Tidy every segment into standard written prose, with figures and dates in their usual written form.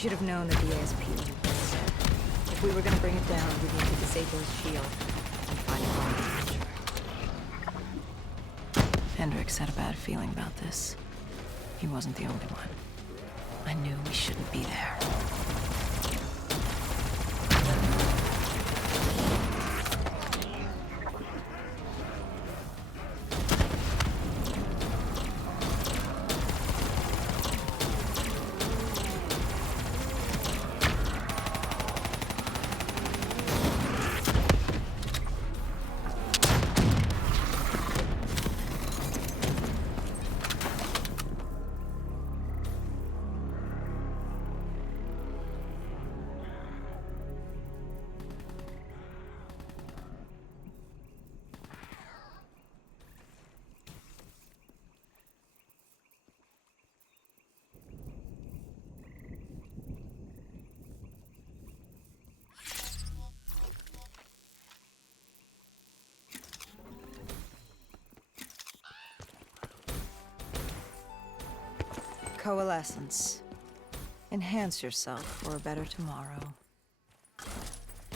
should have known that the ASP would be dead. If we were going to bring it down, we'd need to disable his shield and find a way. Hendricks had a bad feeling about this. He wasn't the only one. I knew we shouldn't be there. Coalescence. Enhance yourself for a better tomorrow.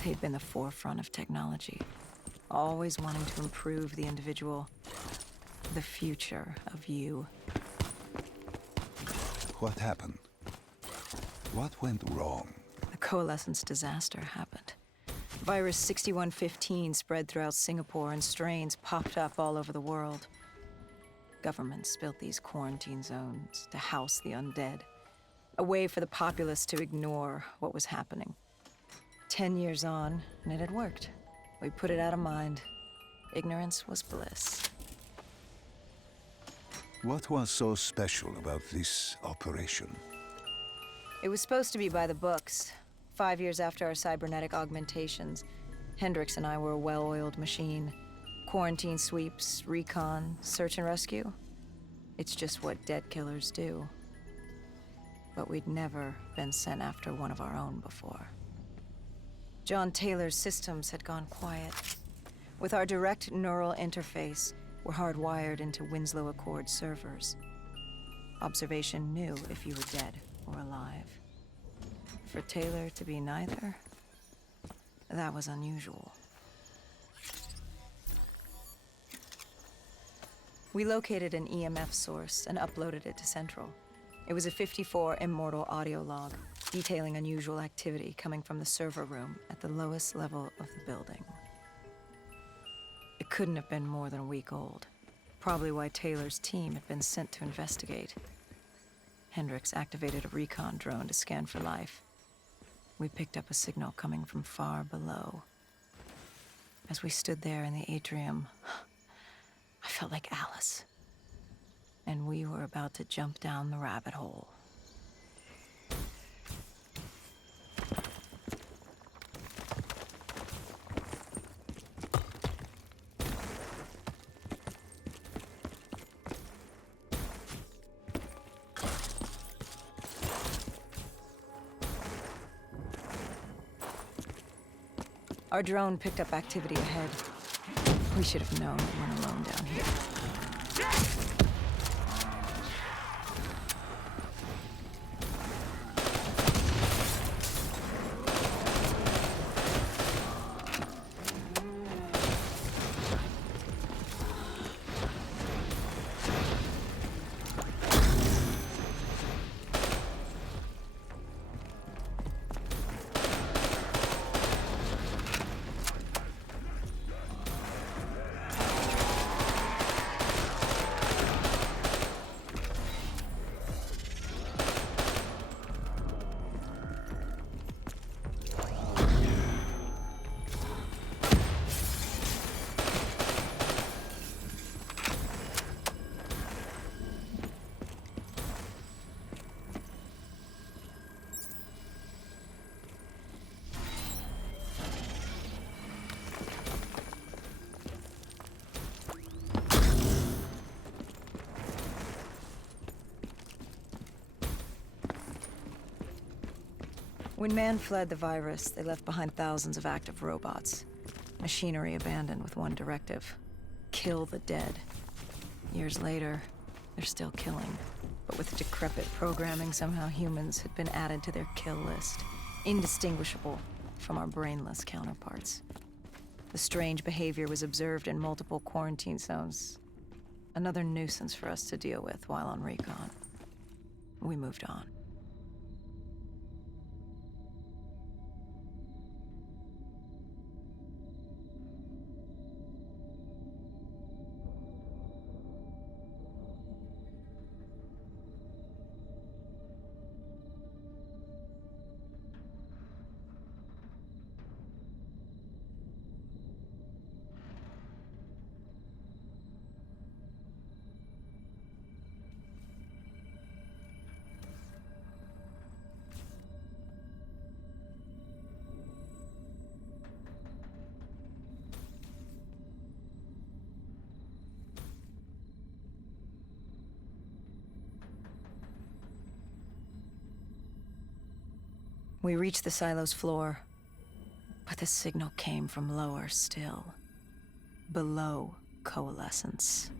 They'd been the forefront of technology, always wanting to improve the individual, the future of you. What happened? What went wrong? The Coalescence disaster happened. Virus 6115 spread throughout Singapore and strains popped up all over the world. Governments built these quarantine zones to house the undead, a way for the populace to ignore what was happening. 10 years on, and it had worked. We put it out of mind. Ignorance was bliss. What was so special about this operation? It was supposed to be by the books. 5 years after our cybernetic augmentations, Hendricks and I were a well-oiled machine. Quarantine sweeps, recon, search and rescue. It's just what dead killers do. But we'd never been sent after one of our own before. John Taylor's systems had gone quiet. With our direct neural interface, we're hardwired into Winslow Accord servers. Observation knew if you were dead or alive. For Taylor to be neither, that was unusual. We located an EMF source and uploaded it to Central. It was a 54 immortal audio log, detailing unusual activity coming from the server room at the lowest level of the building. It couldn't have been more than a week old, probably why Taylor's team had been sent to investigate. Hendricks activated a recon drone to scan for life. We picked up a signal coming from far below. As we stood there in the atrium, I felt like Alice. And we were about to jump down the rabbit hole. Our drone picked up activity ahead. We should have known we weren't alone down here. When man fled the virus, they left behind thousands of active robots. Machinery abandoned with one directive: kill the dead. Years later, they're still killing. But with decrepit programming, somehow humans had been added to their kill list, indistinguishable from our brainless counterparts. The strange behavior was observed in multiple quarantine zones. Another nuisance for us to deal with while on recon. We moved on. We reached the silo's floor, but the signal came from lower still, below coalescence.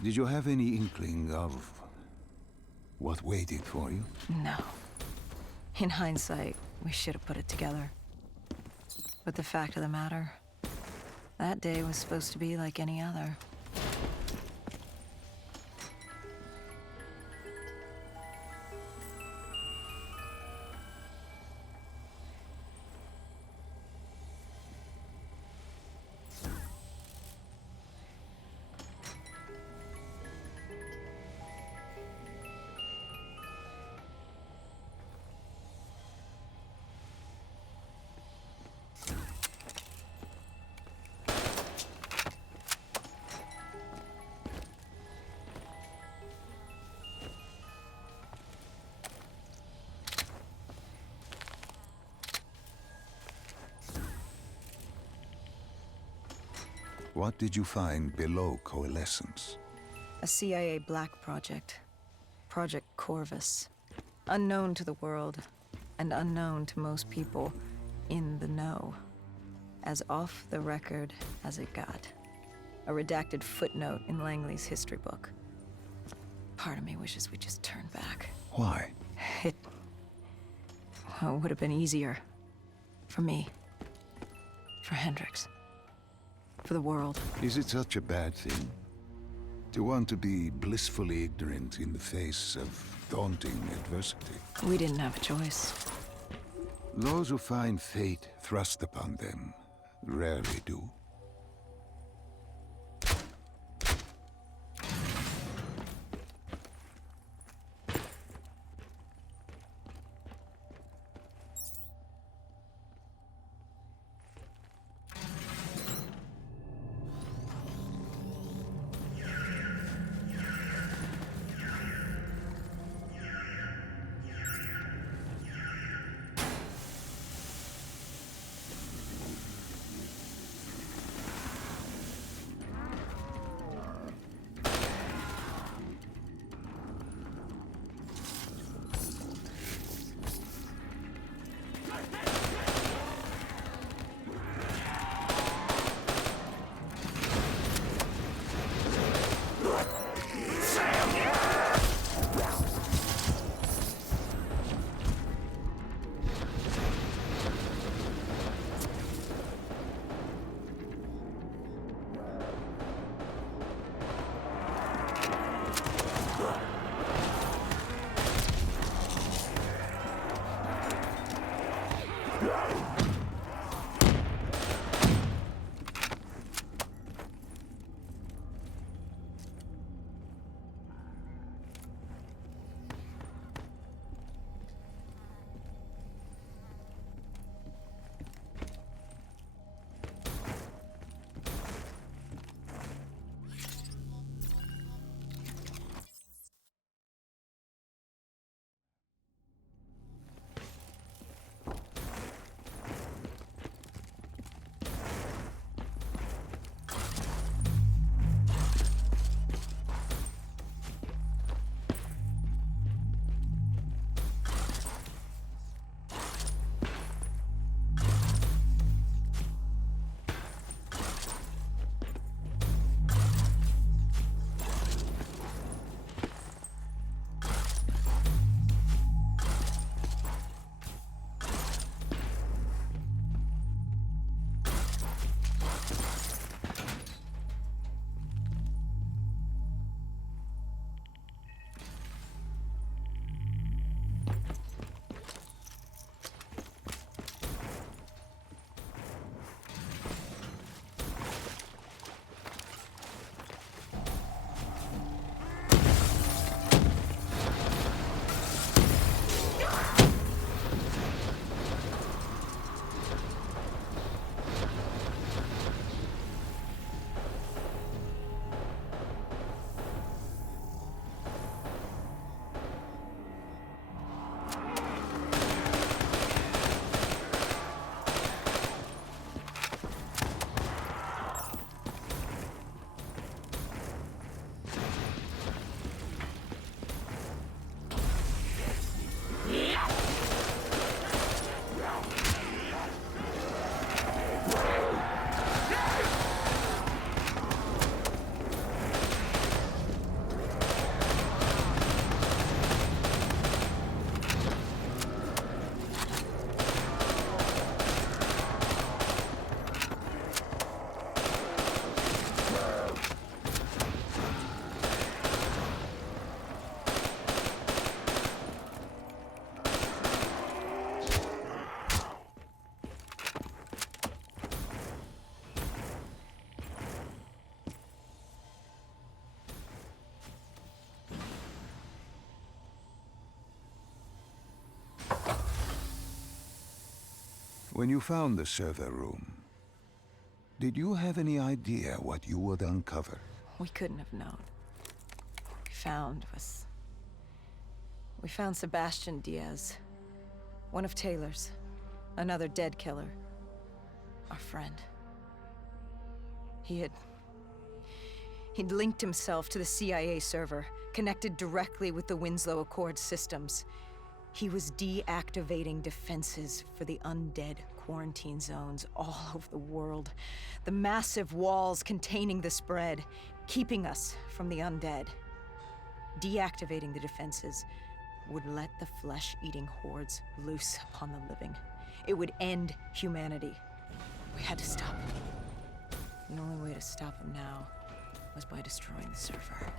Did you have any inkling of what waited for you? No. In hindsight, we should have put it together. But the fact of the matter, that day was supposed to be like any other. What did you find below coalescence? A CIA black project. Project Corvus. Unknown to the world, and unknown to most people in the know. As off the record as it got. A redacted footnote in Langley's history book. Part of me wishes we just turned back. Why? It would have been easier. For me. For Hendricks. For the world. Is it such a bad thing? To want to be blissfully ignorant in the face of daunting adversity. We didn't have a choice. Those who find fate thrust upon them rarely do. When you found the server room, did you have any idea what you would uncover? We couldn't have known. We found Sebastian Diaz. One of Taylor's. Another dead killer. Our friend. He'd linked himself to the CIA server, connected directly with the Winslow Accord systems. He was deactivating defenses for the undead quarantine zones all over the world. The massive walls containing the spread, keeping us from the undead. Deactivating the defenses would let the flesh-eating hordes loose upon the living. It would end humanity. We had to stop him. The only way to stop him now was by destroying the server.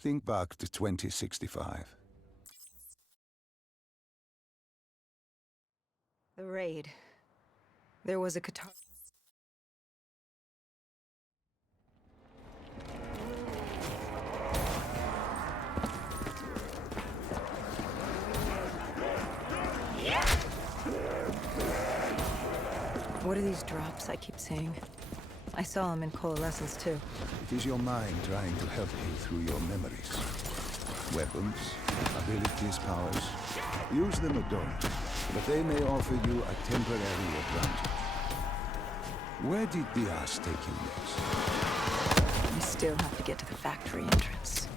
Think back to 2065. The raid. There was a Qatar. What are these drops I keep seeing? I saw them in Coalescence too. It is your mind trying to help you through your memories. Weapons, abilities, powers. Use them or don't, but they may offer you a temporary advantage. Where did Diaz take you next? We still have to get to the factory entrance.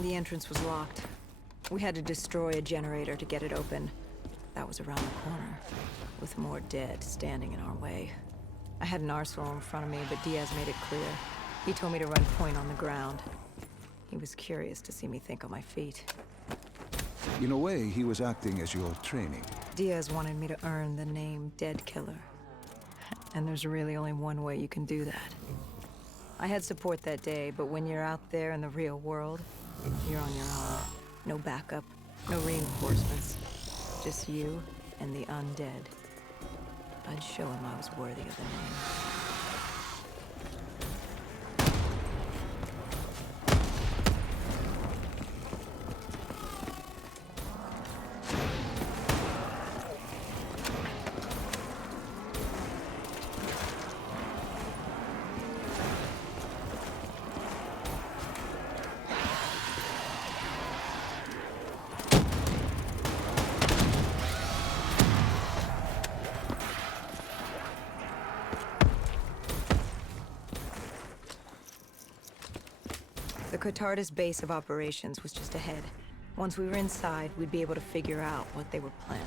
The entrance was locked. We had to destroy a generator to get it open. That was around the corner, with more dead standing in our way. I had an arsenal in front of me, but Diaz made it clear. He told me to run point on the ground. He was curious to see me think on my feet. In a way, he was acting as your training. Diaz wanted me to earn the name Dead Killer. And there's really only one way you can do that. I had support that day, but when you're out there in the real world, you're on your own. No backup, no reinforcements. Just you and the undead. I'd show him I was worthy of the name. The Qatar's base of operations was just ahead. Once we were inside, we'd be able to figure out what they were planning.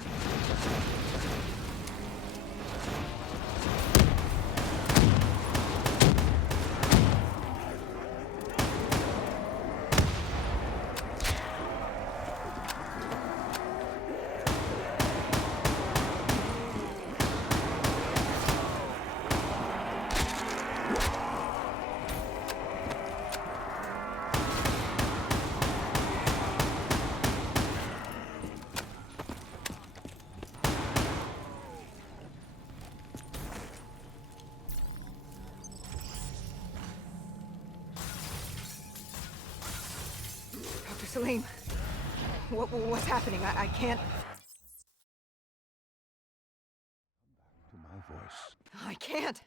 Salim, what's happening? I can't... To my voice. I can't!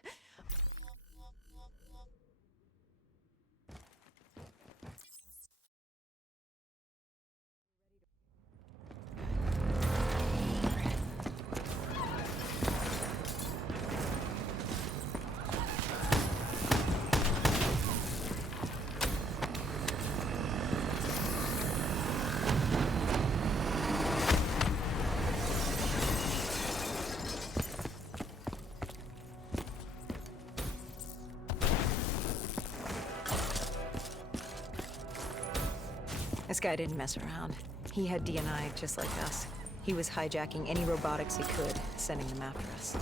This guy didn't mess around. He had D&I just like us. He was hijacking any robotics he could, sending them after us.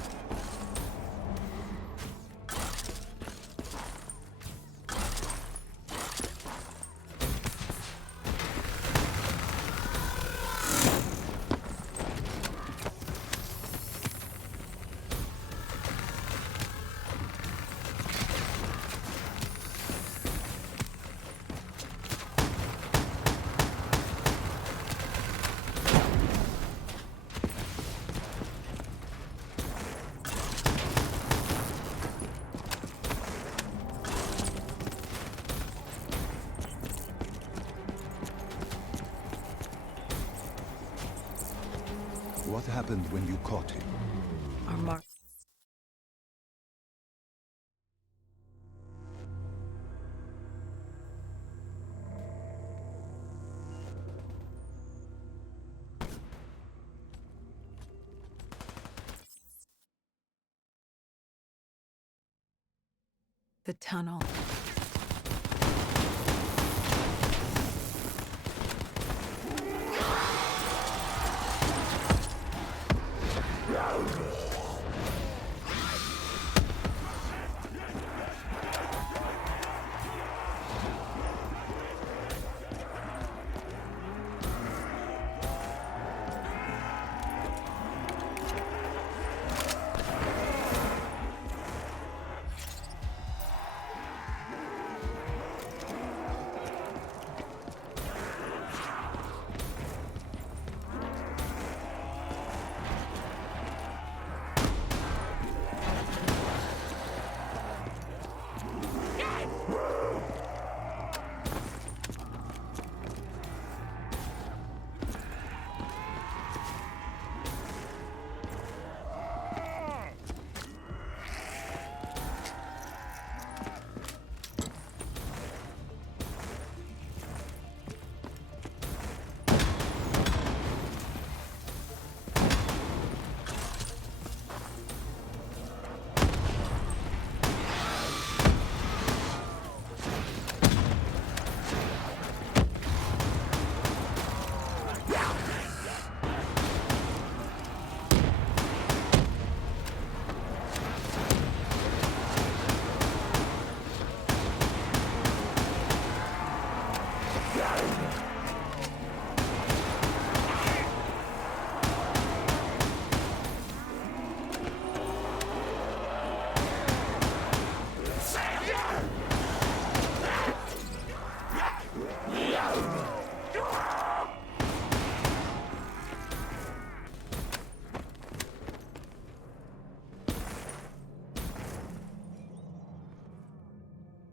What happened when you caught him? Our The tunnel.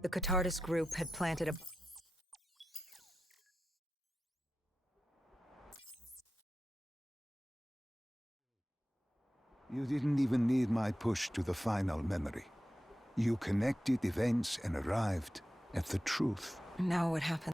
The Catardus group had planted a... You didn't even need my push to the final memory. You connected events and arrived at the truth. Now what happened?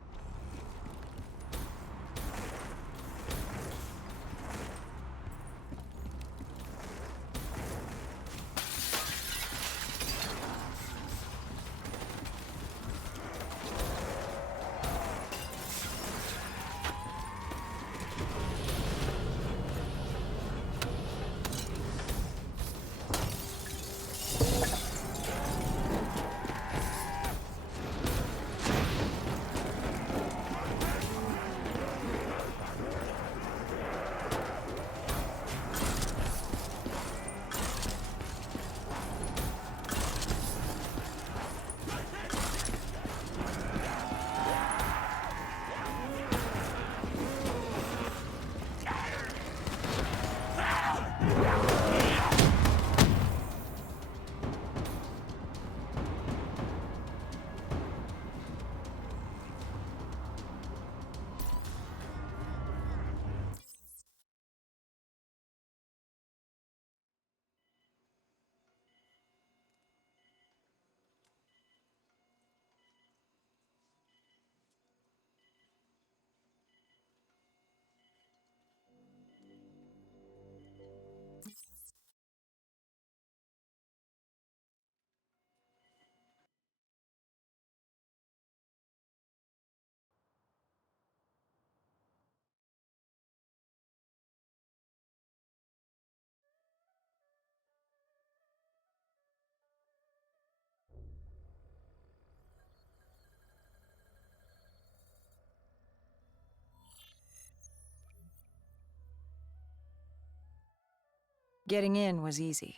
Getting in was easy.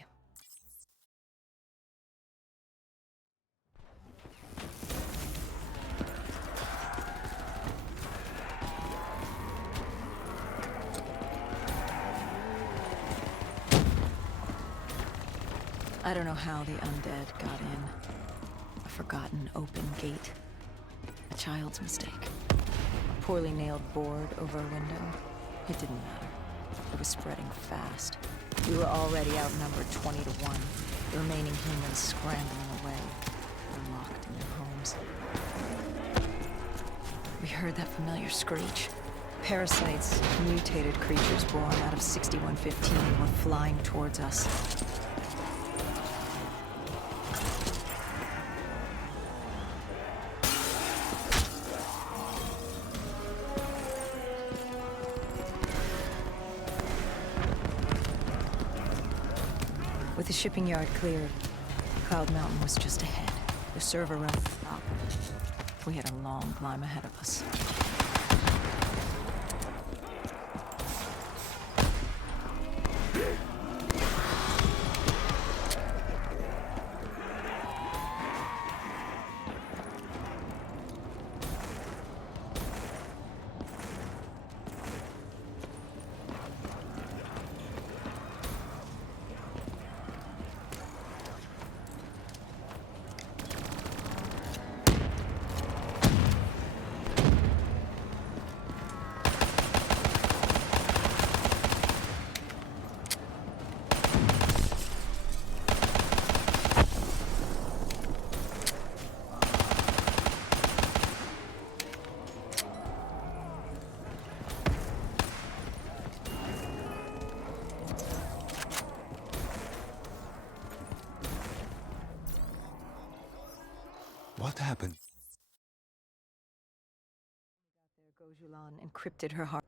I don't know how the undead got in. A forgotten open gate. A child's mistake. A poorly nailed board over a window. It didn't matter. It was spreading fast. We were already outnumbered 20 to 1. The remaining humans scrambling away. Or locked in their homes. We heard that familiar screech. Parasites, mutated creatures born out of 6115, were flying towards us. With the shipping yard cleared, Cloud Mountain was just ahead. The server room at the top. We had a long climb ahead of us. What happened? There, Gojulan encrypted her heart.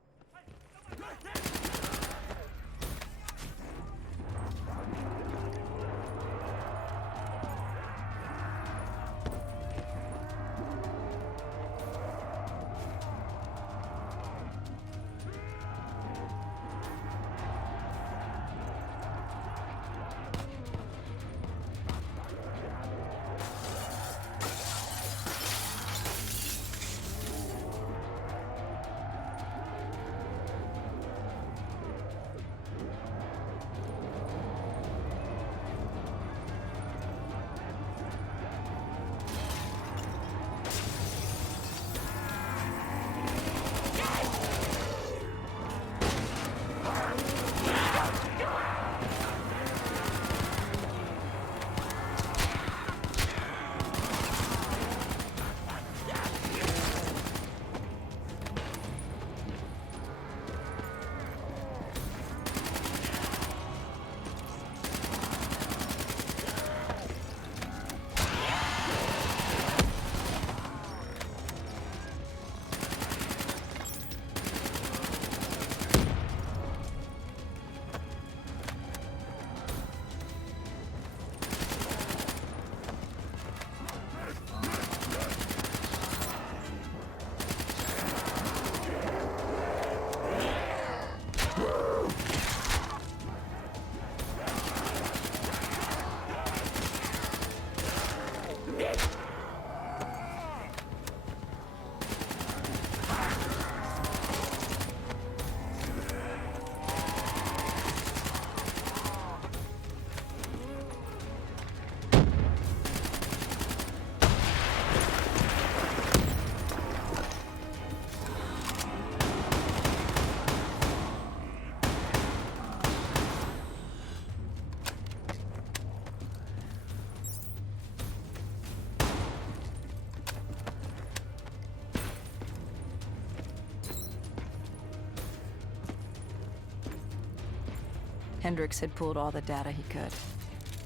Hendricks had pulled all the data he could.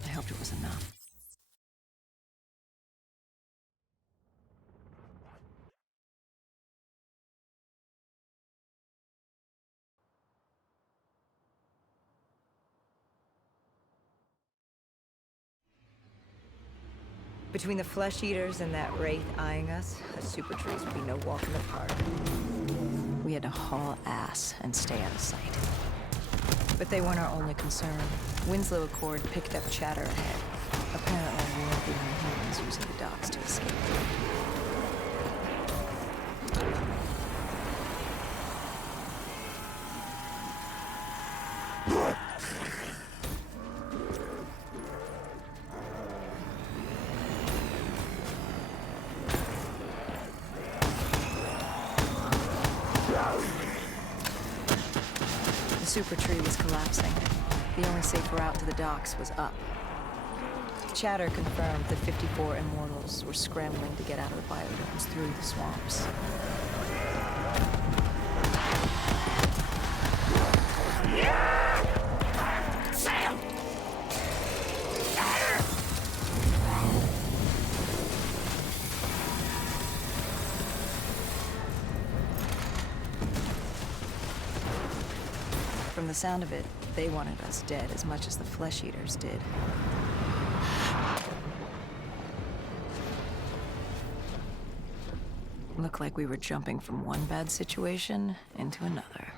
I hoped it was enough. Between the flesh eaters and that wraith eyeing us, the super trees would be no walk in the park. We had to haul ass and stay out of sight. But they weren't our only concern. Winslow Accord picked up chatter ahead. Apparently, we weren't the only humans using the docks to escape. The super tree was collapsing. The only safe route to the docks was up. Chatter confirmed that 54 immortals were scrambling to get out of the biodomes through the swamps. Sam! From the sound of it, They wanted us dead as much as the flesh eaters did. Looked like we were jumping from one bad situation into another.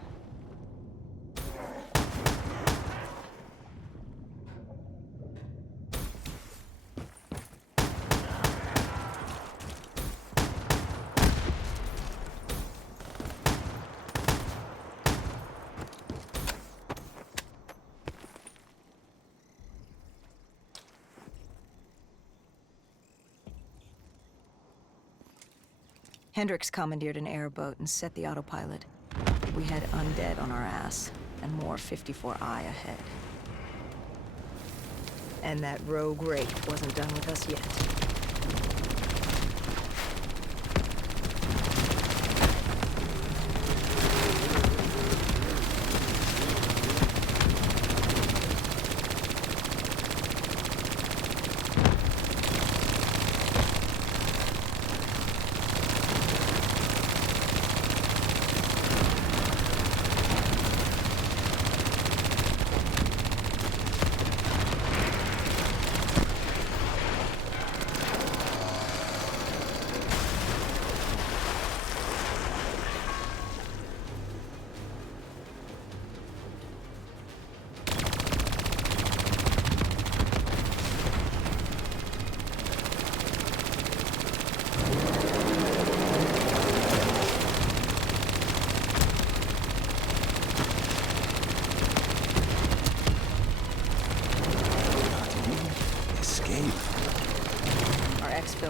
Hendricks commandeered an airboat and set the autopilot. We had undead on our ass, and more 54I ahead. And that rogue rake wasn't done with us yet.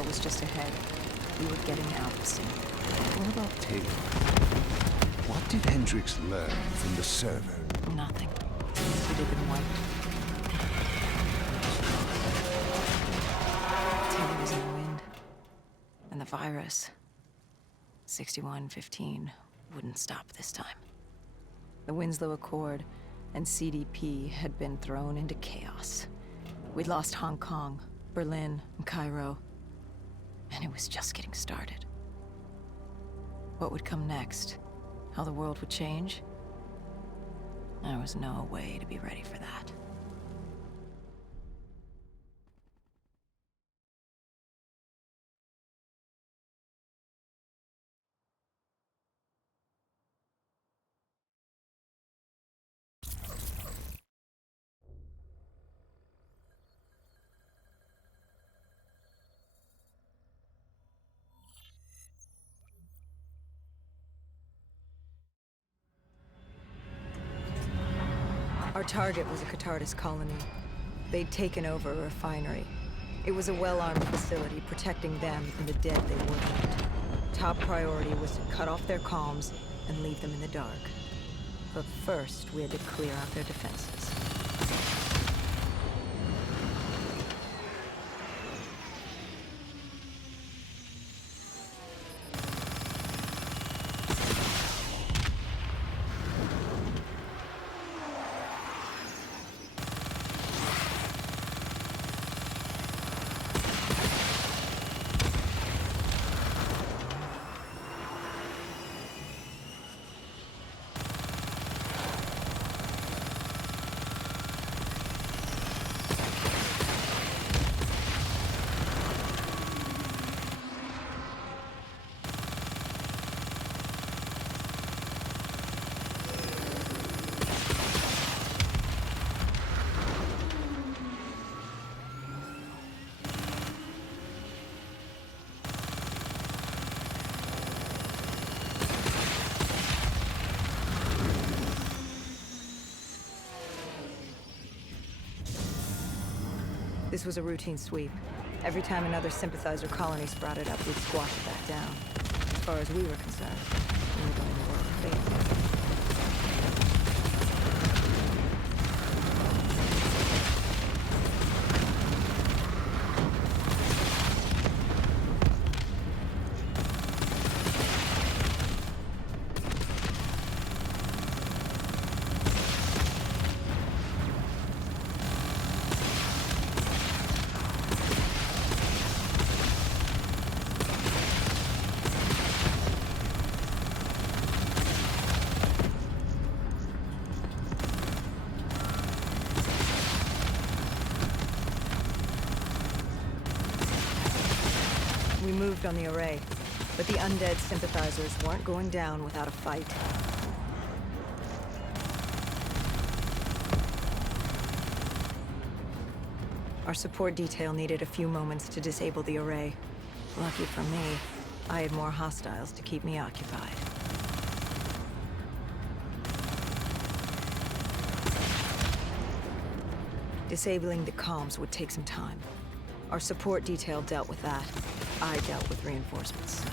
Was just ahead. We were getting out soon. What about Taylor? What did Hendricks learn from the server? Nothing. It had been wiped. Taylor was in the wind. And the virus, 6115, wouldn't stop this time. The Winslow Accord and CDP had been thrown into chaos. We'd lost Hong Kong, Berlin, and Cairo. And it was just getting started. What would come next? How the world would change? There was no way to be ready for that. Our target was a Catardus colony. They'd taken over a refinery. It was a well-armed facility protecting them and the dead they worshipped. Top priority was to cut off their comms and leave them in the dark. But first, we had to clear out their defenses. This was a routine sweep. Every time another sympathizer colony sprouted up, we'd squash it back down. As far as we were concerned, we were going to work faithfully. moved on the array, but the undead sympathizers weren't going down without a fight. Our support detail needed a few moments to disable the array. Lucky for me, I had more hostiles to keep me occupied. Disabling the comms would take some time. Our support detail dealt with that. I dealt with reinforcements.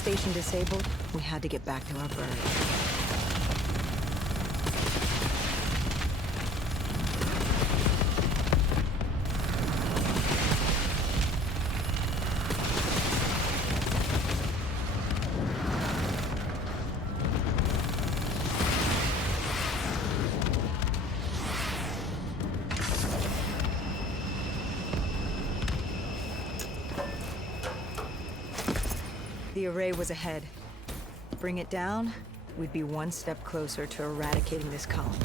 Station disabled, we had to get back to our bird. The array was ahead. Bring it down, we'd be one step closer to eradicating this colony.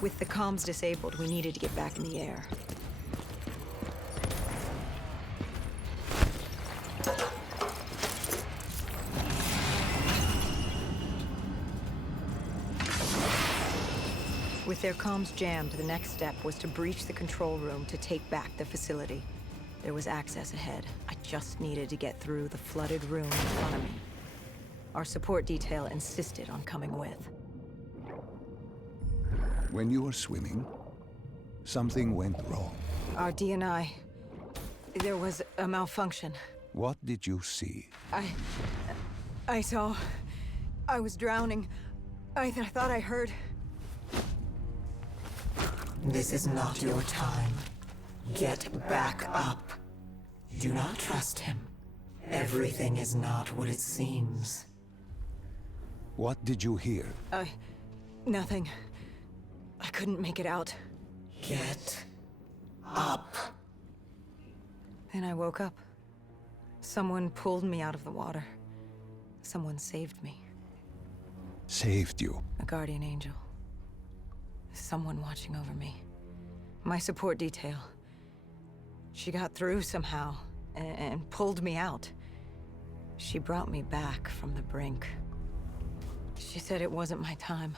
With the comms disabled, we needed to get back in the air. With their comms jammed, the next step was to breach the control room to take back the facility. There was access ahead. I just needed to get through the flooded room in front of me. Our support detail insisted on coming with. When you were swimming, something went wrong. Our D&I... there was a malfunction. What did you see? I saw... I was drowning. I thought I heard... This is not your time. Get back up. Do not trust him. Everything is not what it seems. What did you hear? Nothing. I couldn't make it out. Get up. Then I woke up. Someone pulled me out of the water. Someone saved me. Saved you. A guardian angel. Someone watching over me. My support detail. She got through somehow and pulled me out. She brought me back from the brink. She said it wasn't my time.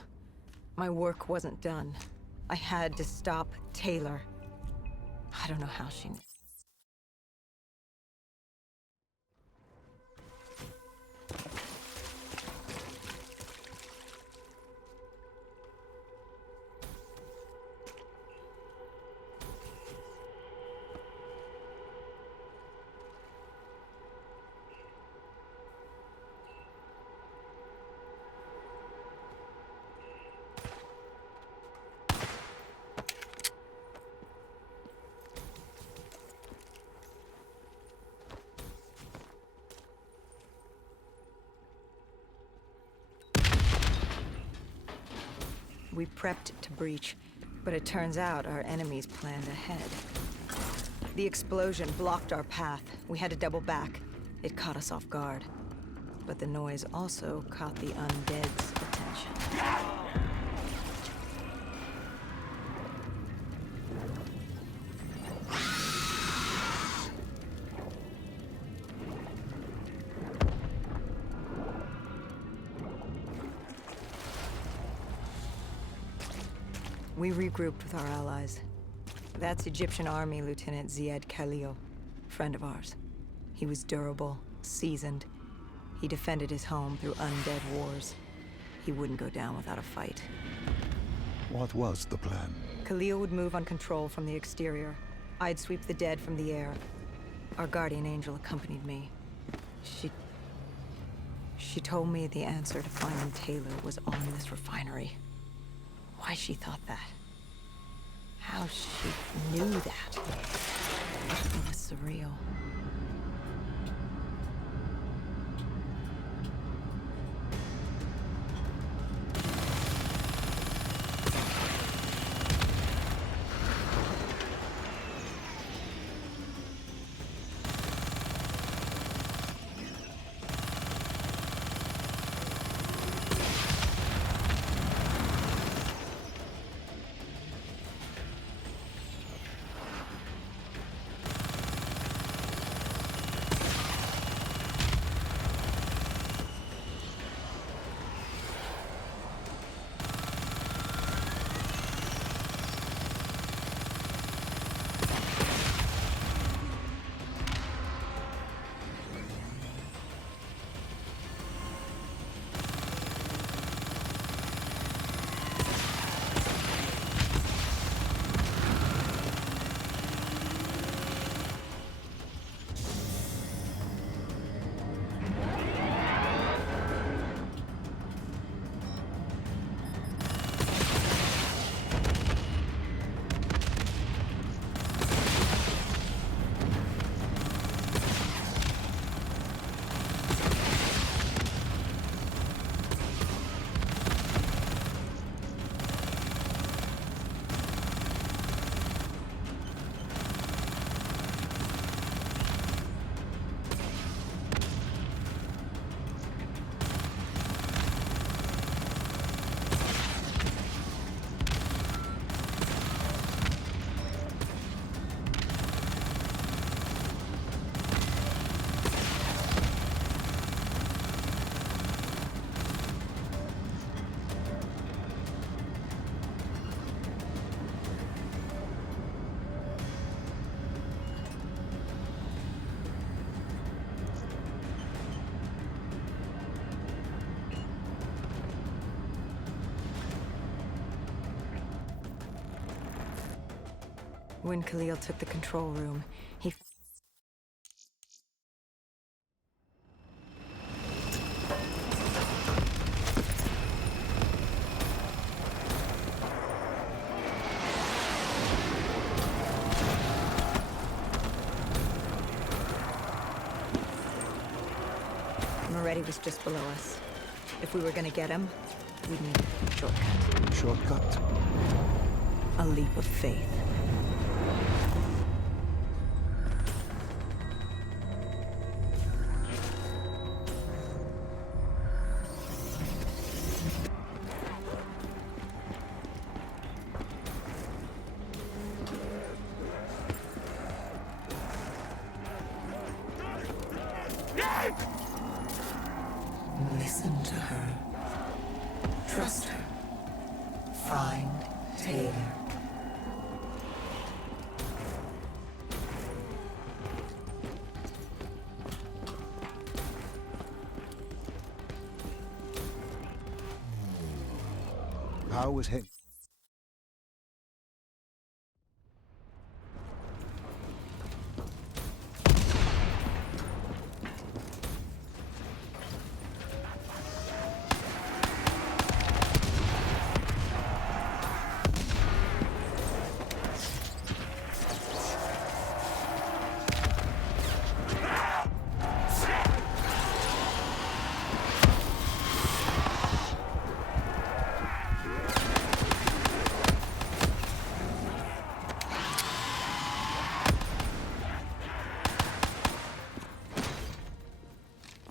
My work wasn't done. I had to stop Taylor. I don't know how she knew. We prepped to breach, but it turns out our enemies planned ahead. The explosion blocked our path. We had to double back. It caught us off guard. But the noise also caught the undead's attention. We regrouped with our allies. That's Egyptian Army Lieutenant Ziad Khalil, friend of ours. He was durable, seasoned. He defended his home through undead wars. He wouldn't go down without a fight. What was the plan? Khalil would move on control from the exterior. I'd sweep the dead from the air. Our guardian angel accompanied me. She told me the answer to finding Taylor was on this refinery. Why she thought that. How she knew that. It was surreal. When Khalil took the control room, he... Moretti was just below us. If we were gonna get him, we'd need a shortcut. Shortcut? A leap of faith. Listen to her. Trust her. Find Taylor. How was he?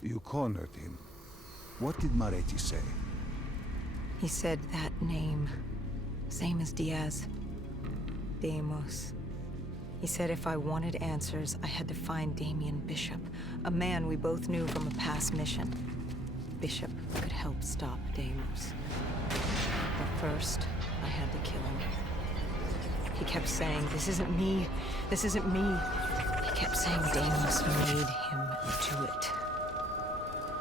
You cornered him. What did Maretti say? He said that name. Same as Diaz. Deimos. He said if I wanted answers, I had to find Damien Bishop, a man we both knew from a past mission. Bishop could help stop Deimos. But first, I had to kill him. He kept saying, "This isn't me. This isn't me." He kept saying Deimos made him do it.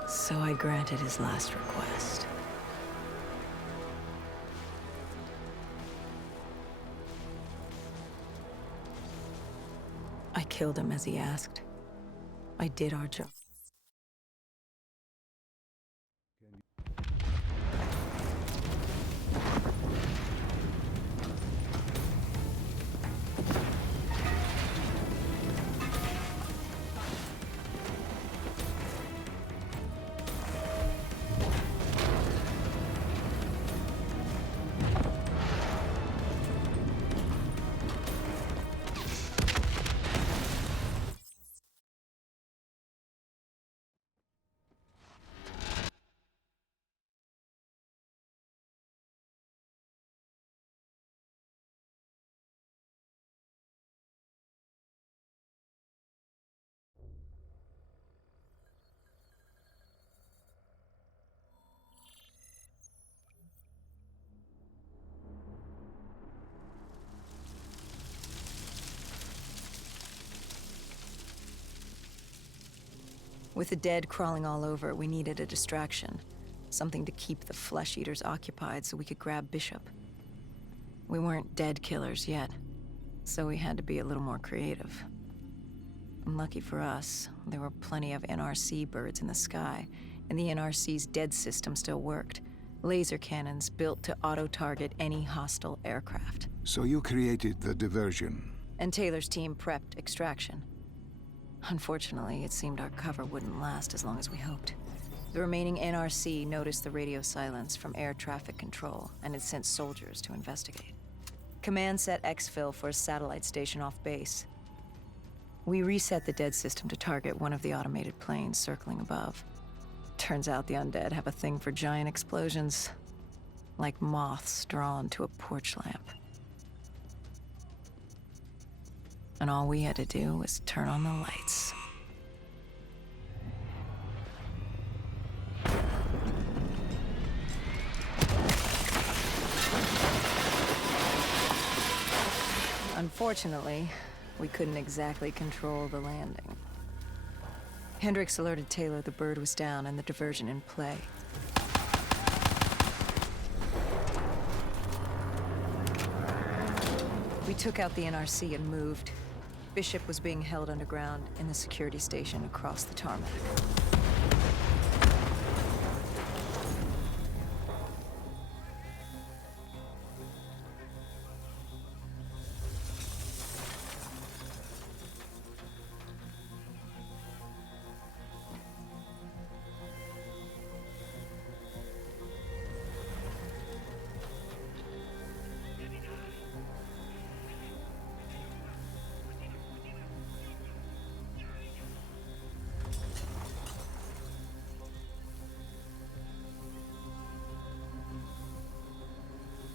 So I granted his last request. I killed him as he asked. I did our job. With the dead crawling all over, we needed a distraction. Something to keep the flesh eaters occupied so we could grab Bishop. We weren't dead killers yet, so we had to be a little more creative. And lucky for us, there were plenty of NRC birds in the sky, and the NRC's dead system still worked. Laser cannons built to auto-target any hostile aircraft. So you created the diversion. And Taylor's team prepped extraction. Unfortunately, it seemed our cover wouldn't last as long as we hoped. The remaining NRC noticed the radio silence from air traffic control, and it sent soldiers to investigate. Command set exfil for a satellite station off base. We reset the dead system to target one of the automated planes circling above. Turns out the undead have a thing for giant explosions, like moths drawn to a porch lamp. And all we had to do was turn on the lights. Unfortunately, we couldn't exactly control the landing. Hendricks alerted Taylor the bird was down and the diversion in play. We took out the NRC and moved. Bishop was being held underground in the security station across the tarmac.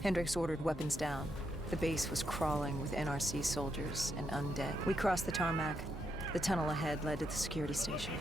Hendricks ordered weapons down. The base was crawling with NRC soldiers and undead. We crossed the tarmac. The tunnel ahead led to the security station.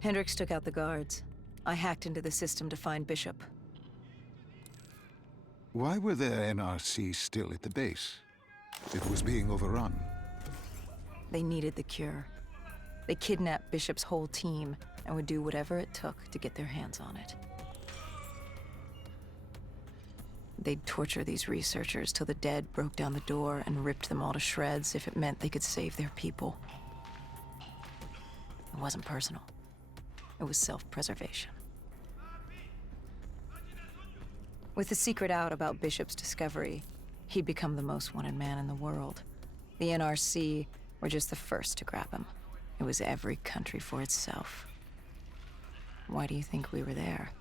Hendricks took out the guards. I hacked into the system to find Bishop. Why were there NRC still at the base? It was being overrun. They needed the cure. They kidnapped Bishop's whole team and would do whatever it took to get their hands on it. They'd torture these researchers till the dead broke down the door and ripped them all to shreds if it meant they could save their people. It wasn't personal. It was self-preservation. With the secret out about Bishop's discovery, he'd become the most wanted man in the world. The NRC were just the first to grab him. It was every country for itself. Why do you think we were there?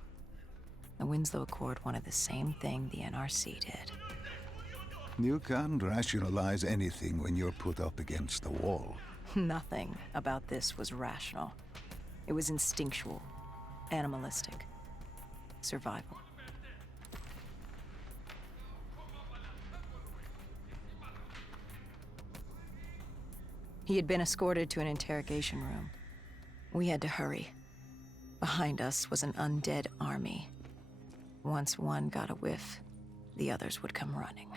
The Winslow Accord wanted the same thing the NRC did. You can't rationalize anything when you're put up against the wall. Nothing about this was rational. It was instinctual, animalistic, survival. He had been escorted to an interrogation room. We had to hurry. Behind us was an undead army. Once one got a whiff, the others would come running.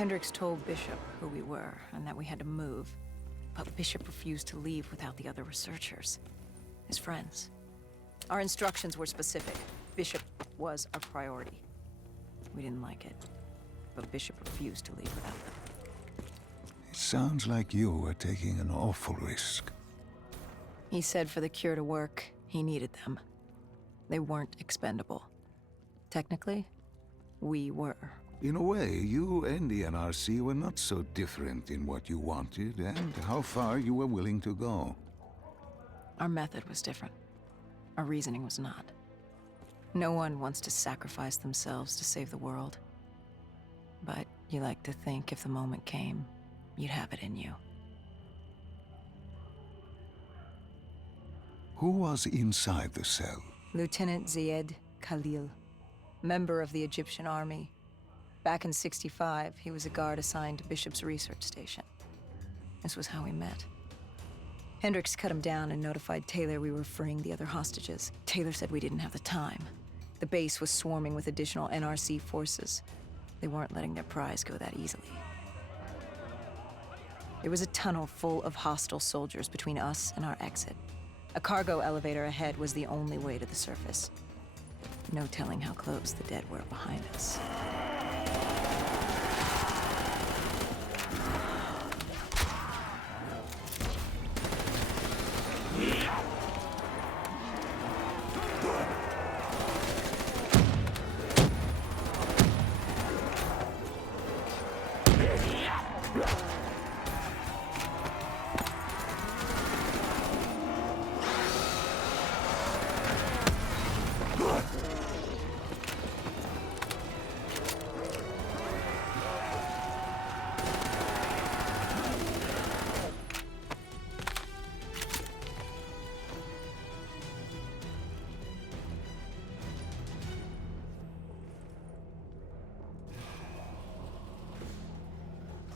Hendricks told Bishop who we were and that we had to move, but Bishop refused to leave without the other researchers, his friends. Our instructions were specific. Bishop was our priority. We didn't like it, but Bishop refused to leave without them. It sounds like you were taking an awful risk. He said for the cure to work, he needed them. They weren't expendable. Technically, we were. In a way, you and the NRC were not so different in what you wanted and how far you were willing to go. Our method was different. Our reasoning was not. No one wants to sacrifice themselves to save the world. But you like to think if the moment came, you'd have it in you. Who was inside the cell? Lieutenant Ziyed Khalil, member of the Egyptian army. Back in '65, he was a guard assigned to Bishop's research station. This was how we met. Hendricks cut him down and notified Taylor we were freeing the other hostages. Taylor said we didn't have the time. The base was swarming with additional NRC forces. They weren't letting their prize go that easily. There was a tunnel full of hostile soldiers between us and our exit. A cargo elevator ahead was the only way to the surface. No telling how close the dead were behind us.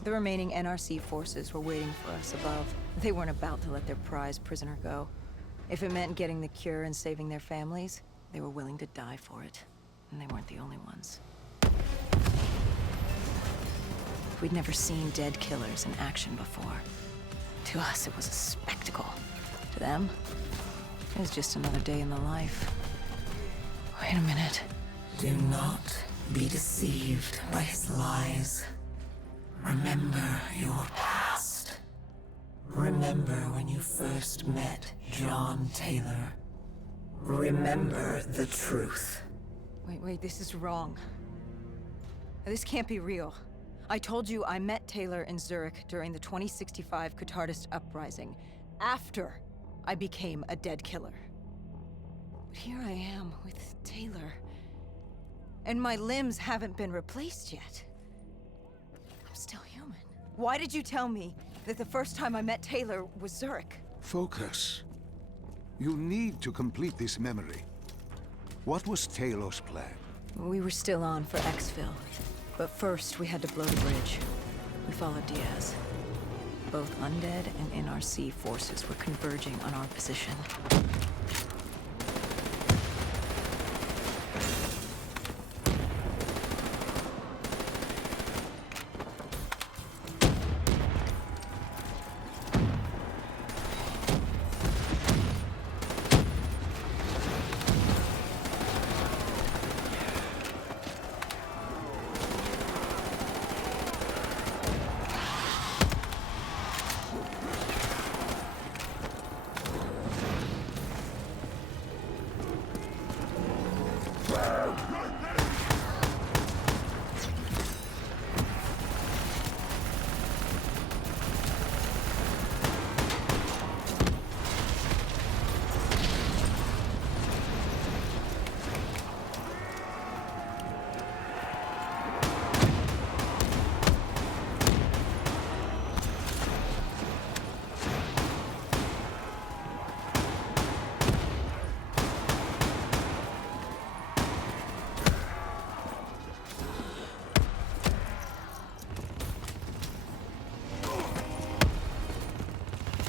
The remaining NRC forces were waiting for us above. They weren't about to let their prize prisoner go. If it meant getting the cure and saving their families, they were willing to die for it. And they weren't the only ones. We'd never seen dead killers in action before. To us, it was a spectacle. To them, it was just another day in the life. Wait a minute. Do not be deceived by his lies. Remember your past. Remember when you first met John Taylor. Remember the truth. Wait, this is wrong. This can't be real. I told you I met Taylor in Zurich during the 2065 Catardist Uprising, after I became a dead killer. But here I am with Taylor, and my limbs haven't been replaced yet. I'm still human. Why did you tell me that the first time I met Taylor was Zurich? Focus. You need to complete this memory. What was Taylor's plan? We were still on for Xville, but first we had to blow the bridge. We followed Diaz. Both undead and NRC forces were converging on our position.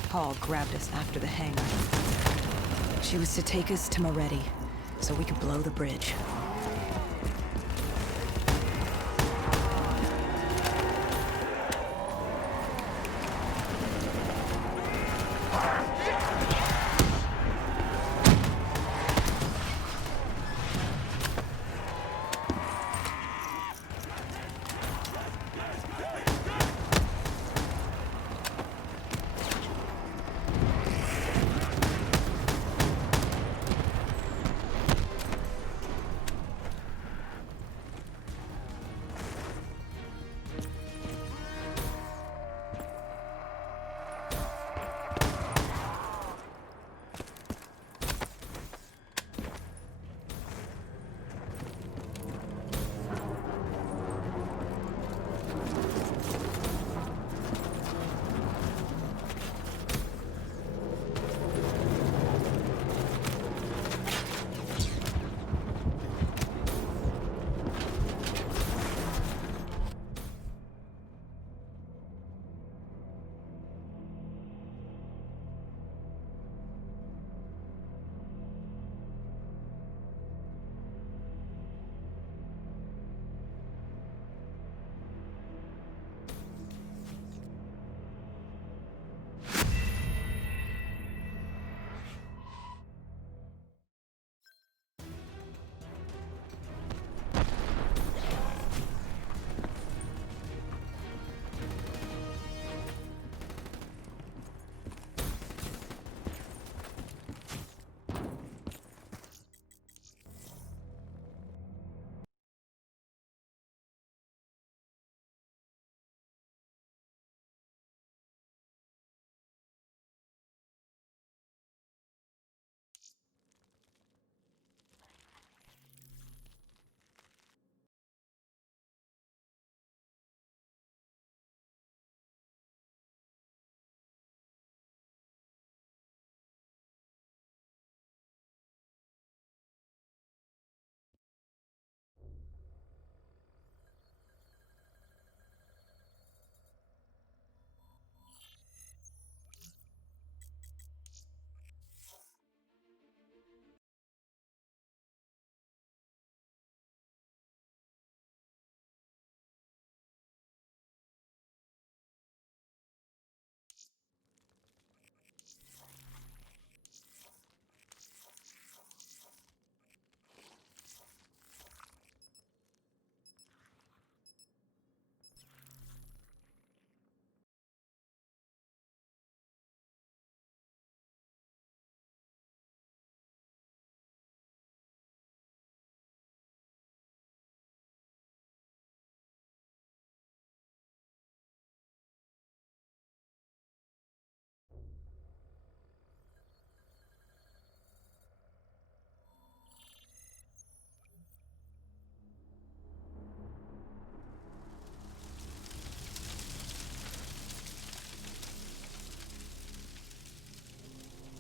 Paul grabbed us after the hangar. She was to take us to Moretti, so we could blow the bridge.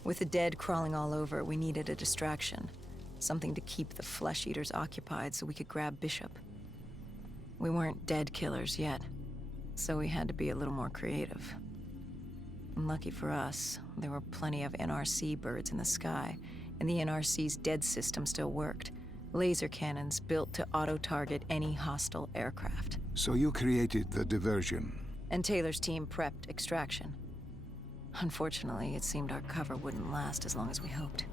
With the dead crawling all over, we needed a distraction. Something to keep the flesh eaters occupied so we could grab Bishop. We weren't dead killers yet, so we had to be a little more creative. And lucky for us, there were plenty of NRC birds in the sky, and the NRC's dead system still worked. Laser cannons built to auto-target any hostile aircraft. So you created the diversion. And Taylor's team prepped extraction. Unfortunately, it seemed our cover wouldn't last as long as we hoped.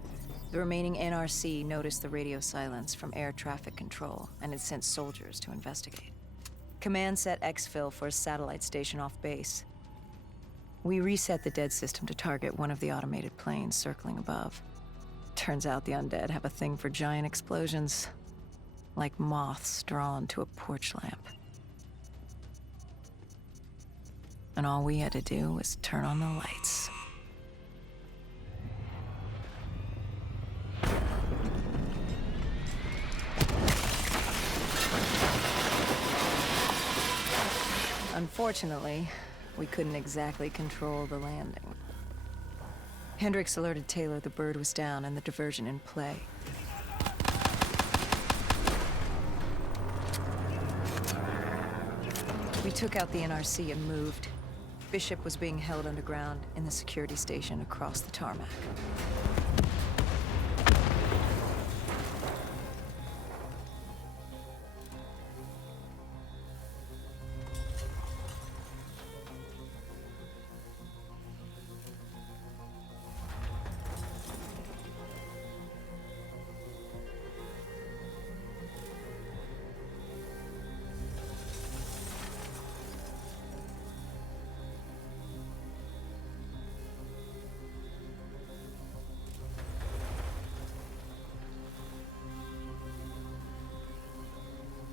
The remaining NRC noticed the radio silence from air traffic control and had sent soldiers to investigate. Command set exfil for a satellite station off base. We reset the dead system to target one of the automated planes circling above. Turns out the undead have a thing for giant explosions, like moths drawn to a porch lamp. And all we had to do was turn on the lights. Unfortunately, we couldn't exactly control the landing. Hendricks alerted Taylor the bird was down and the diversion in play. We took out the NRC and moved. Bishop was being held underground in the security station across the tarmac.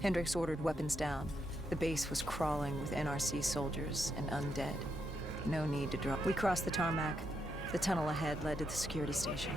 Hendricks ordered weapons down. The base was crawling with NRC soldiers and undead. No need to drop. We crossed the tarmac. The tunnel ahead led to the security station.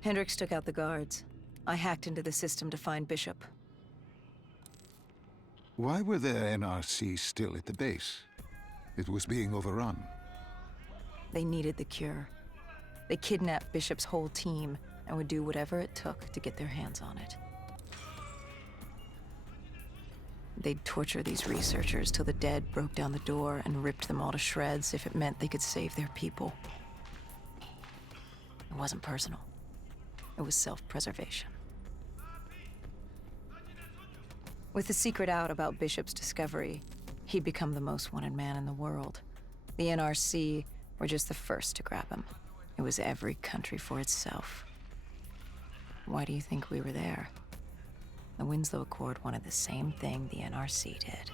Hendricks took out the guards. I hacked into the system to find Bishop. Why were the NRC still at the base? It was being overrun. They needed the cure. They kidnapped Bishop's whole team and would do whatever it took to get their hands on it. They'd torture these researchers till the dead broke down the door and ripped them all to shreds if it meant they could save their people. It wasn't personal. It was self-preservation. With the secret out about Bishop's discovery, he'd become the most wanted man in the world. The NRC were just the first to grab him. It was every country for itself. Why do you think we were there? The Winslow Accord wanted the same thing the NRC did.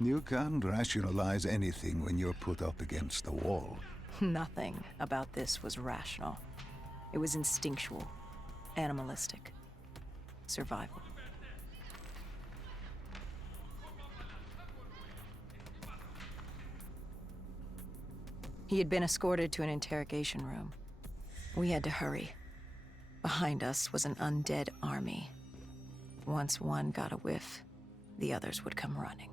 You can't rationalize anything when you're put up against the wall. Nothing about this was rational. It was instinctual, animalistic, survival. He had been escorted to an interrogation room. We had to hurry. Behind us was an undead army. Once one got a whiff, the others would come running.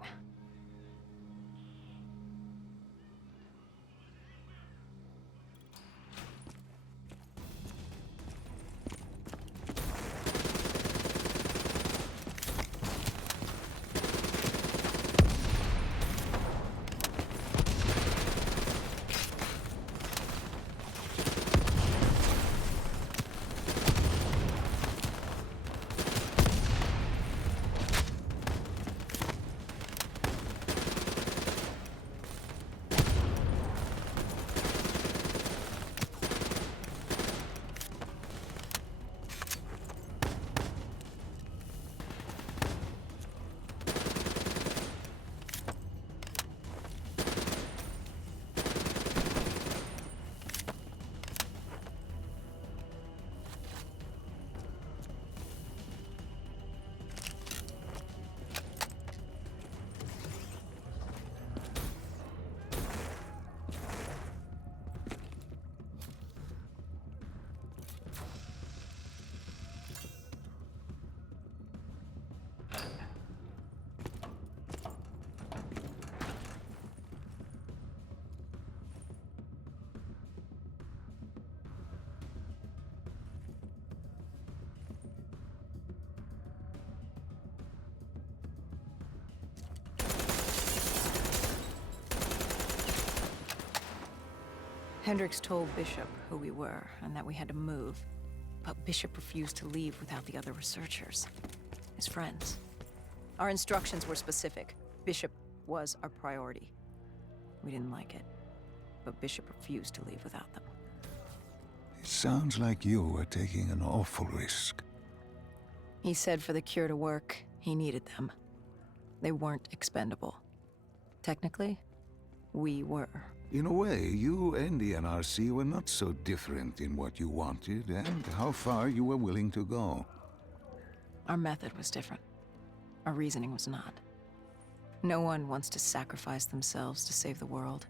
Hendricks told Bishop who we were and that we had to move, but Bishop refused to leave without the other researchers, his friends. Our instructions were specific. Bishop was our priority. We didn't like it, but Bishop refused to leave without them. It sounds like you were taking an awful risk. He said for the cure to work, he needed them. They weren't expendable. Technically, we were. In a way, you and the NRC were not so different in what you wanted and how far you were willing to go. Our method was different. Our reasoning was not. No one wants to sacrifice themselves to save the world.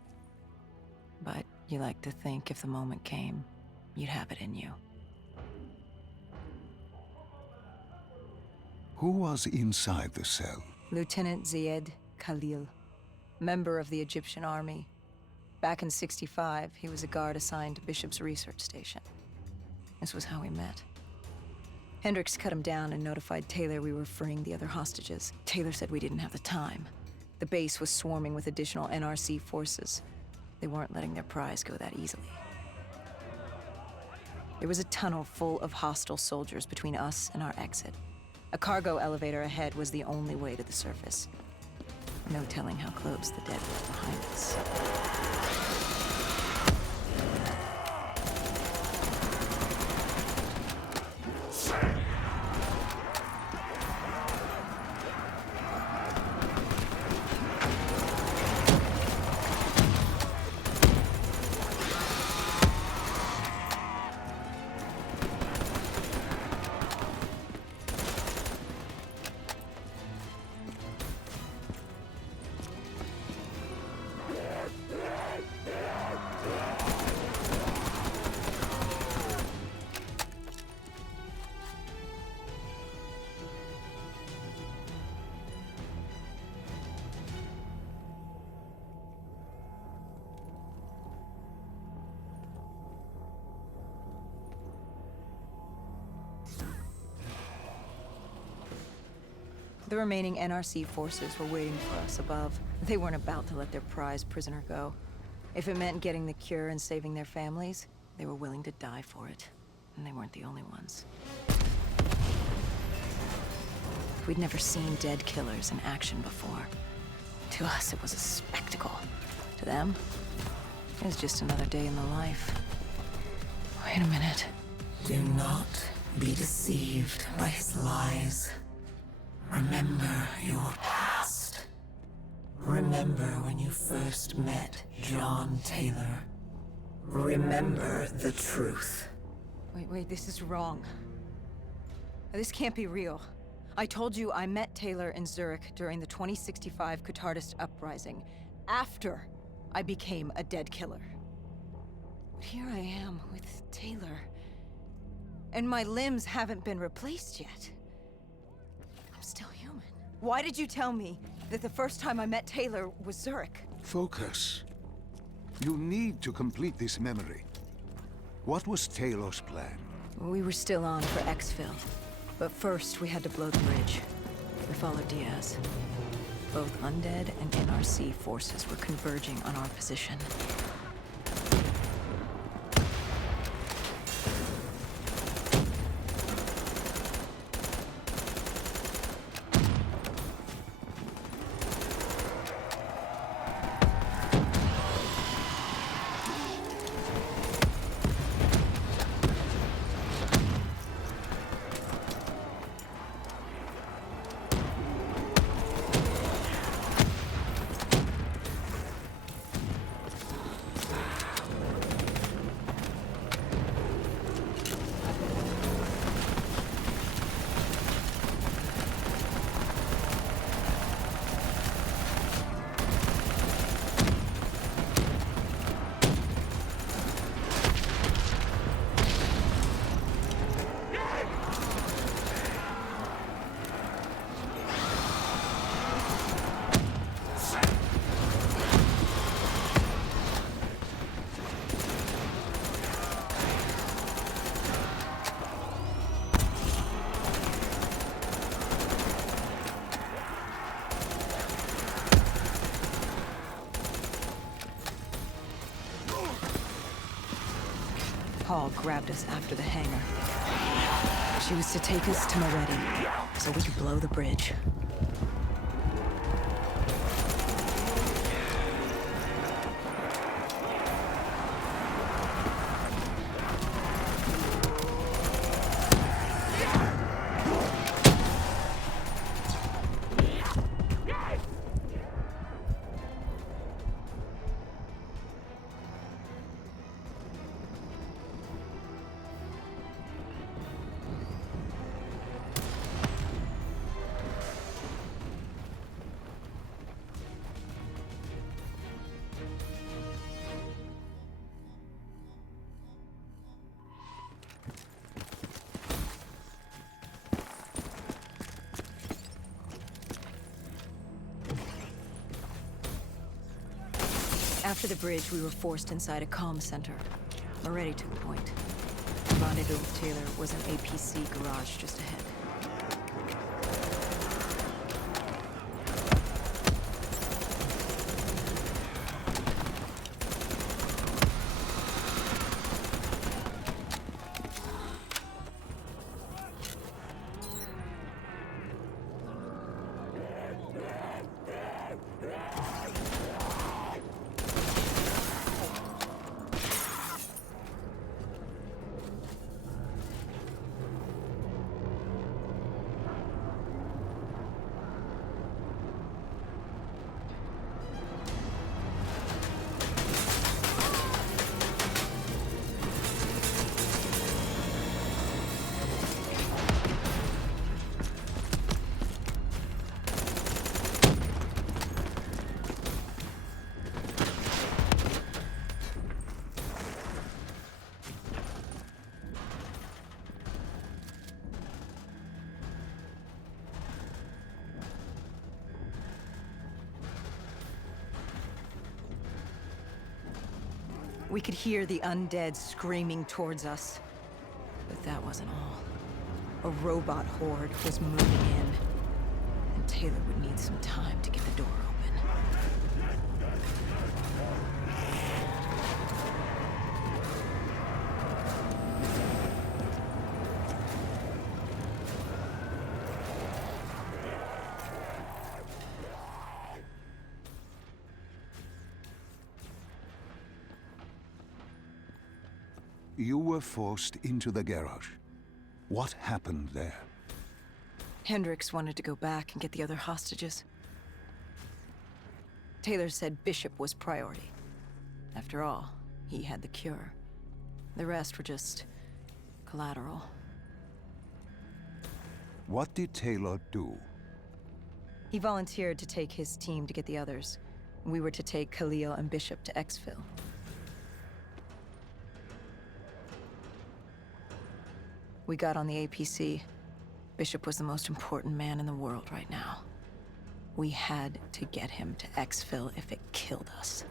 But you like to think if the moment came, you'd have it in you. Who was inside the cell? Lieutenant Ziyed Khalil, member of the Egyptian army. Back in '65, he was a guard assigned to Bishop's research station. This was how we met. Hendricks cut him down and notified Taylor we were freeing the other hostages. Taylor said we didn't have the time. The base was swarming with additional NRC forces. They weren't letting their prize go that easily. There was a tunnel full of hostile soldiers between us and our exit. A cargo elevator ahead was the only way to the surface. No telling how close the dead were behind us. The remaining NRC forces were waiting for us above. They weren't about to let their prize prisoner go. If it meant getting the cure and saving their families, they were willing to die for it. And they weren't the only ones. We'd never seen dead killers in action before. To us, it was a spectacle. To them, it was just another day in the life. Wait a minute. Do not be deceived by his lies. Remember your past. Remember when you first met John Taylor. Remember the truth. Wait, this is wrong. This can't be real. I told you I met Taylor in Zurich during the 2065 Catardist Uprising, after I became a dead killer. Here I am with Taylor. And my limbs haven't been replaced yet. I'm still human. Why did you tell me that the first time I met Taylor was Zurich? Focus. You need to complete this memory. What was Taylor's plan? We were still on for exfil. But first, we had to blow the bridge. We followed Diaz. Both undead and NRC forces were converging on our position. Paul grabbed us after the hangar. She was to take us to Moretti, so we could blow the bridge. After the bridge, we were forced inside a comm center. Moretti took point. The rendezvous with Taylor was an APC garage just ahead. We could hear the undead screaming towards us. But that wasn't all. A robot horde was moving in, and Taylor would need some time to get the door open. You were forced into the garage. What happened there? Hendricks wanted to go back and get the other hostages. Taylor said Bishop was priority. After all, he had the cure. The rest were just collateral. What did Taylor do? He volunteered to take his team to get the others. We were to take Khalil and Bishop to exfil. We got on the APC. Bishop was the most important man in the world right now. We had to get him to exfil if it killed us.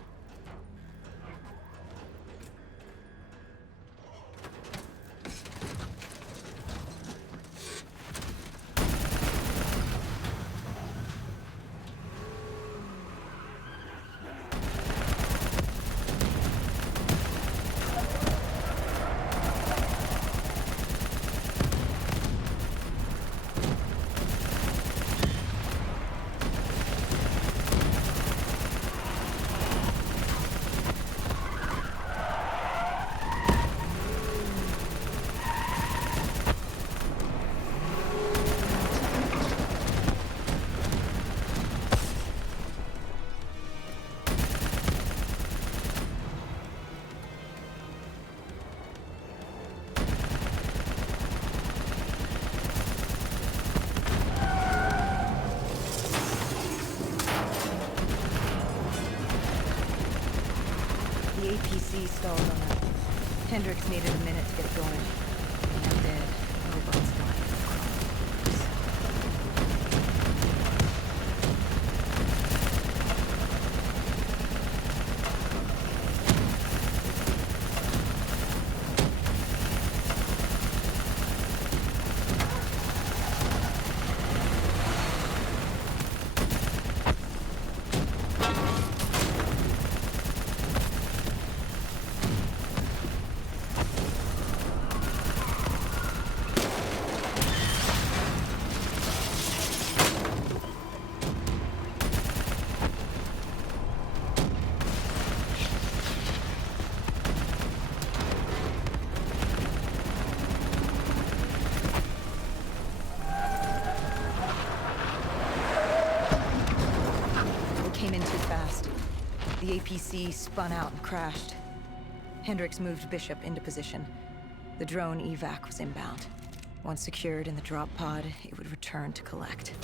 The APC stalled on us. Hendricks needed a minute to get it going. Now dead, robots dying of crawls. Came in too fast. The APC spun out and crashed. Hendricks moved Bishop into position. The drone evac was inbound. Once secured in the drop pod, it would return to collect.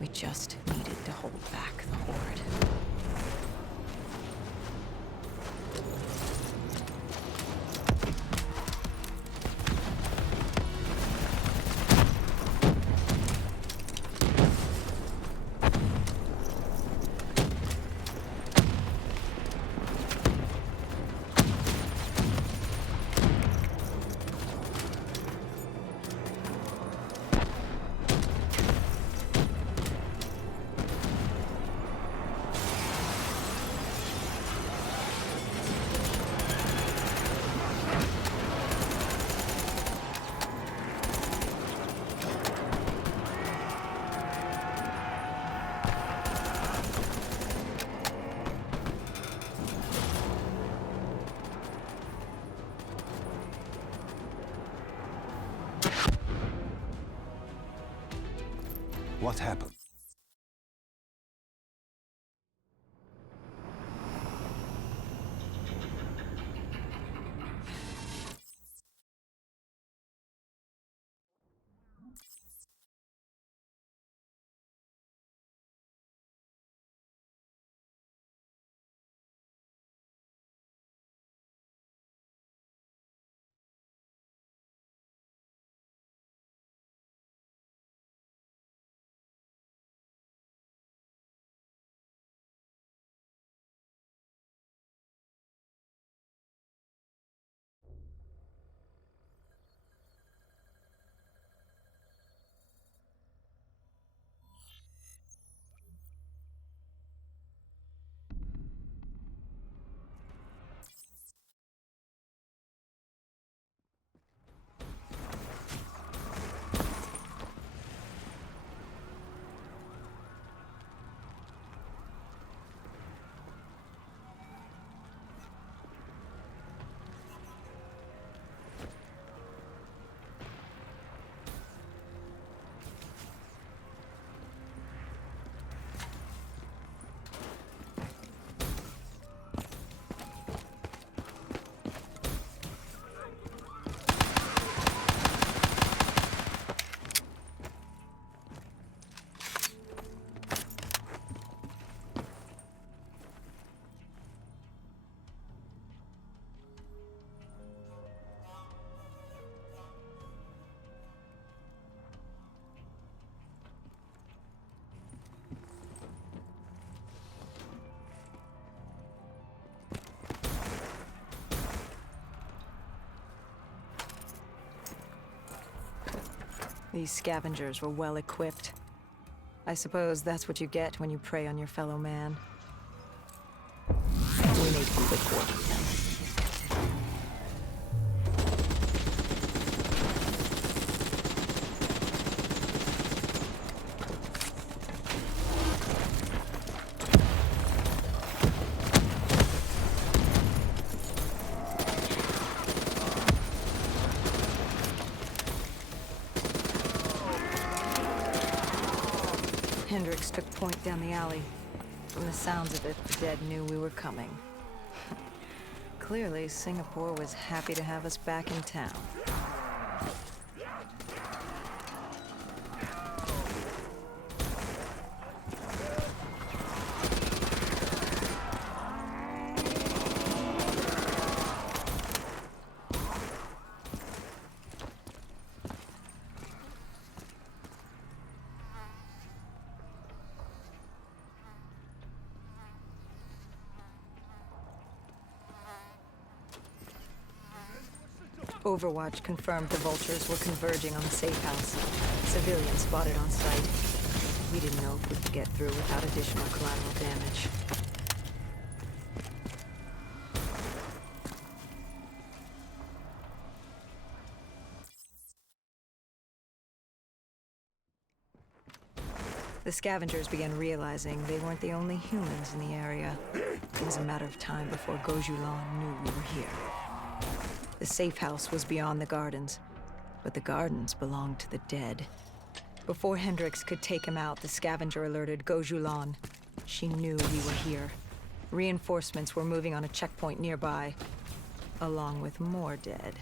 We just needed to hold back the Horde. What happened? These scavengers were well equipped. I suppose that's what you get when you prey on your fellow man. We made quick work of them. Hendricks took point down the alley. From the sounds of it, the dead knew we were coming. Clearly, Singapore was happy to have us back in town. Overwatch confirmed the vultures were converging on the safe house. Civilians spotted on site. We didn't know if we could get through without additional collateral damage. The scavengers began realizing they weren't the only humans in the area. It was a matter of time before Gojulan knew we were here. The safe house was beyond the gardens, but the gardens belonged to the dead. Before Hendricks could take him out, the scavenger alerted Gojulan. She knew we were here. Reinforcements were moving on a checkpoint nearby, along with more dead.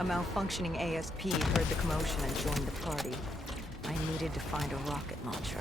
A malfunctioning ASP heard the commotion and joined the party. I needed to find a rocket launcher.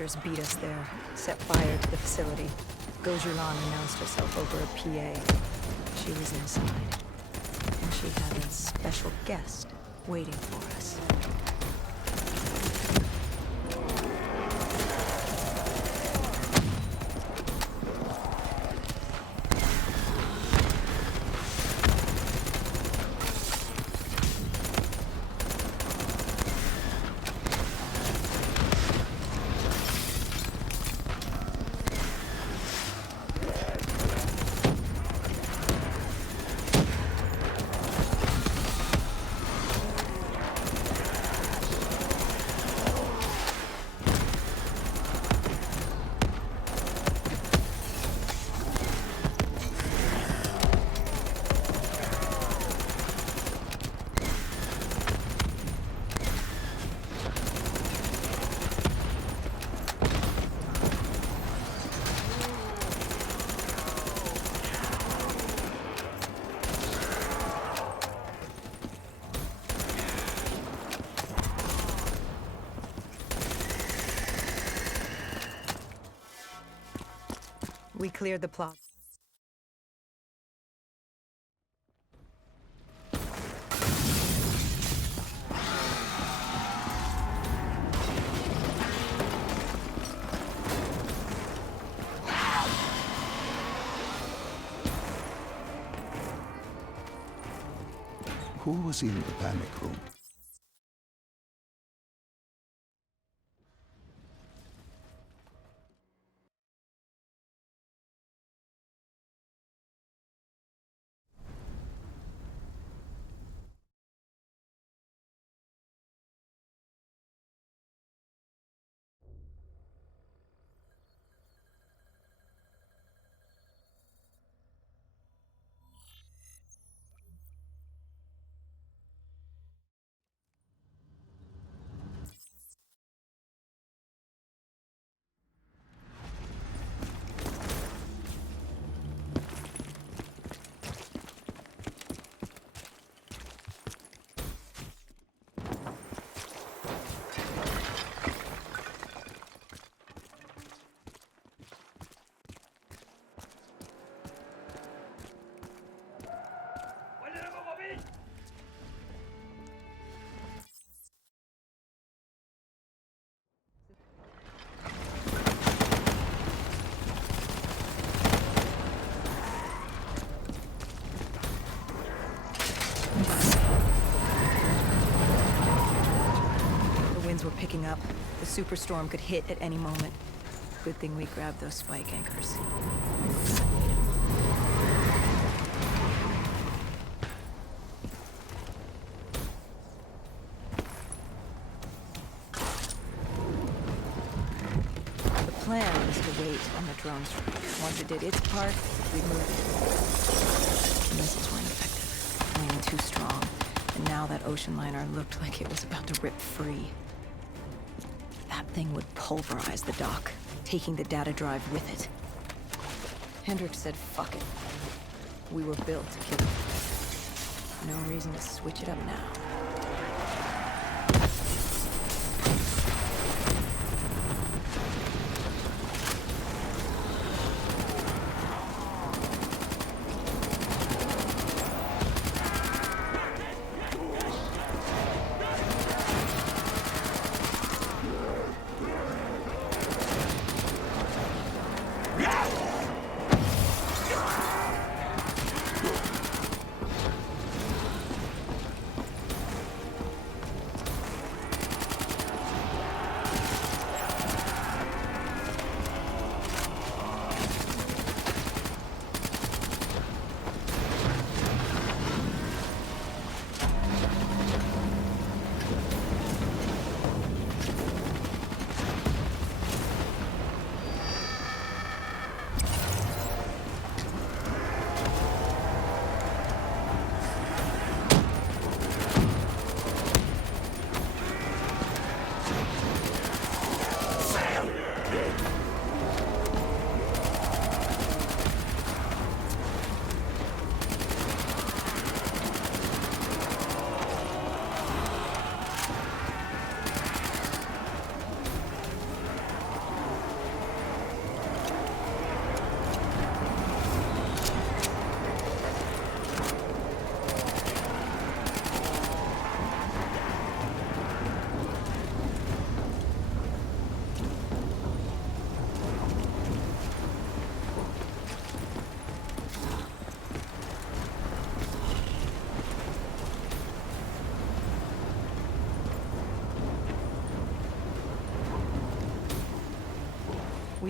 Archers beat us there, set fire to the facility. Gojulan announced herself over a PA. She was inside, and she had a special guest waiting for us. We cleared the plot. Who was in the panic room? Were picking up. The superstorm could hit at any moment. Good thing we grabbed those spike anchors. The plan was to wait on the drone strike. Once it did its part, we'd move it. The missiles weren't effective. Wind too strong. And now that ocean liner looked like it was about to rip free. That thing would pulverize the dock, taking the data drive with it. Hendricks said, fuck it. We were built to kill it. No reason to switch it up now.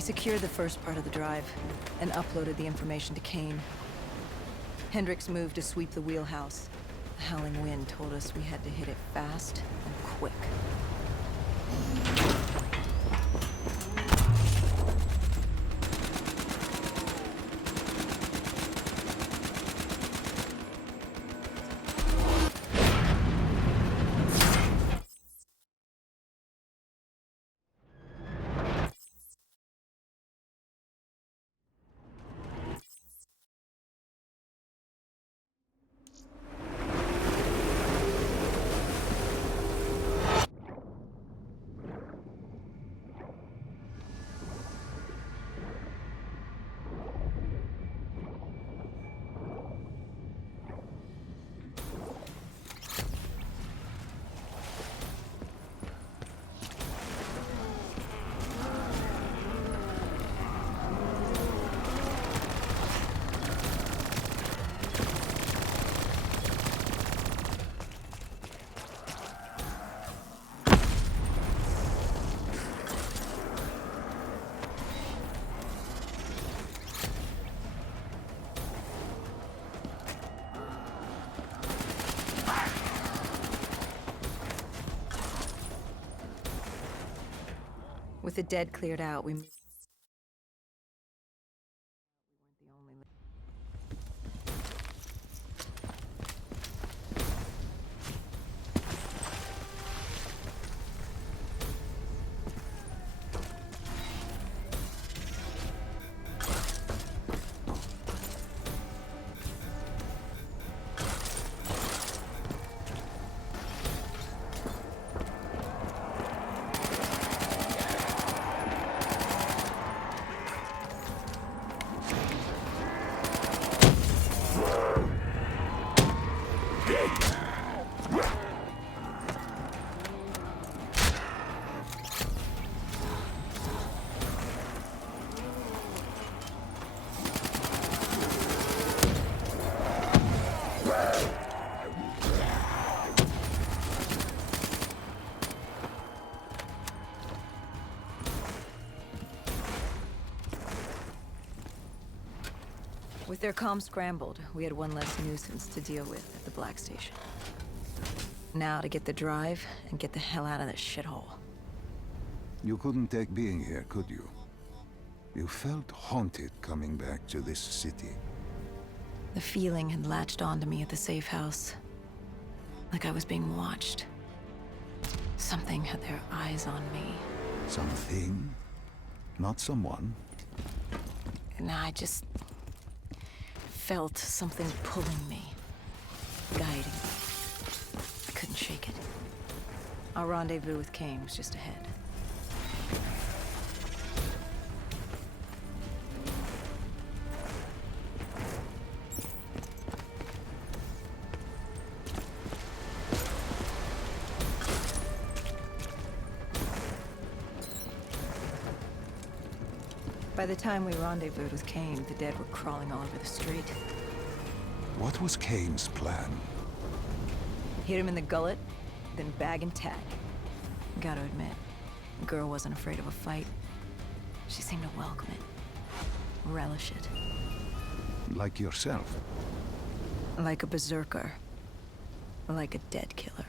We secured the first part of the drive and uploaded the information to Kane. Hendricks moved to sweep the wheelhouse. The howling wind told us we had to hit it fast and quick. With the dead cleared out, we weren't the only. With their comms scrambled, we had one less nuisance to deal with at the Black Station. Now to get the drive and get the hell out of this shithole. You couldn't take being here, could you? You felt haunted coming back to this city. The feeling had latched onto me at the safe house. Like I was being watched. Something had their eyes on me. Something? Not someone? And I just felt something pulling me, guiding me. I couldn't shake it. Our rendezvous with Kane was just ahead. By the time we rendezvoused with Kane, the dead were crawling all over the street. What was Kane's plan? Hit him in the gullet, then bag and tag. Gotta admit, the girl wasn't afraid of a fight. She seemed to welcome it, relish it. Like yourself? Like a berserker. Like a dead killer.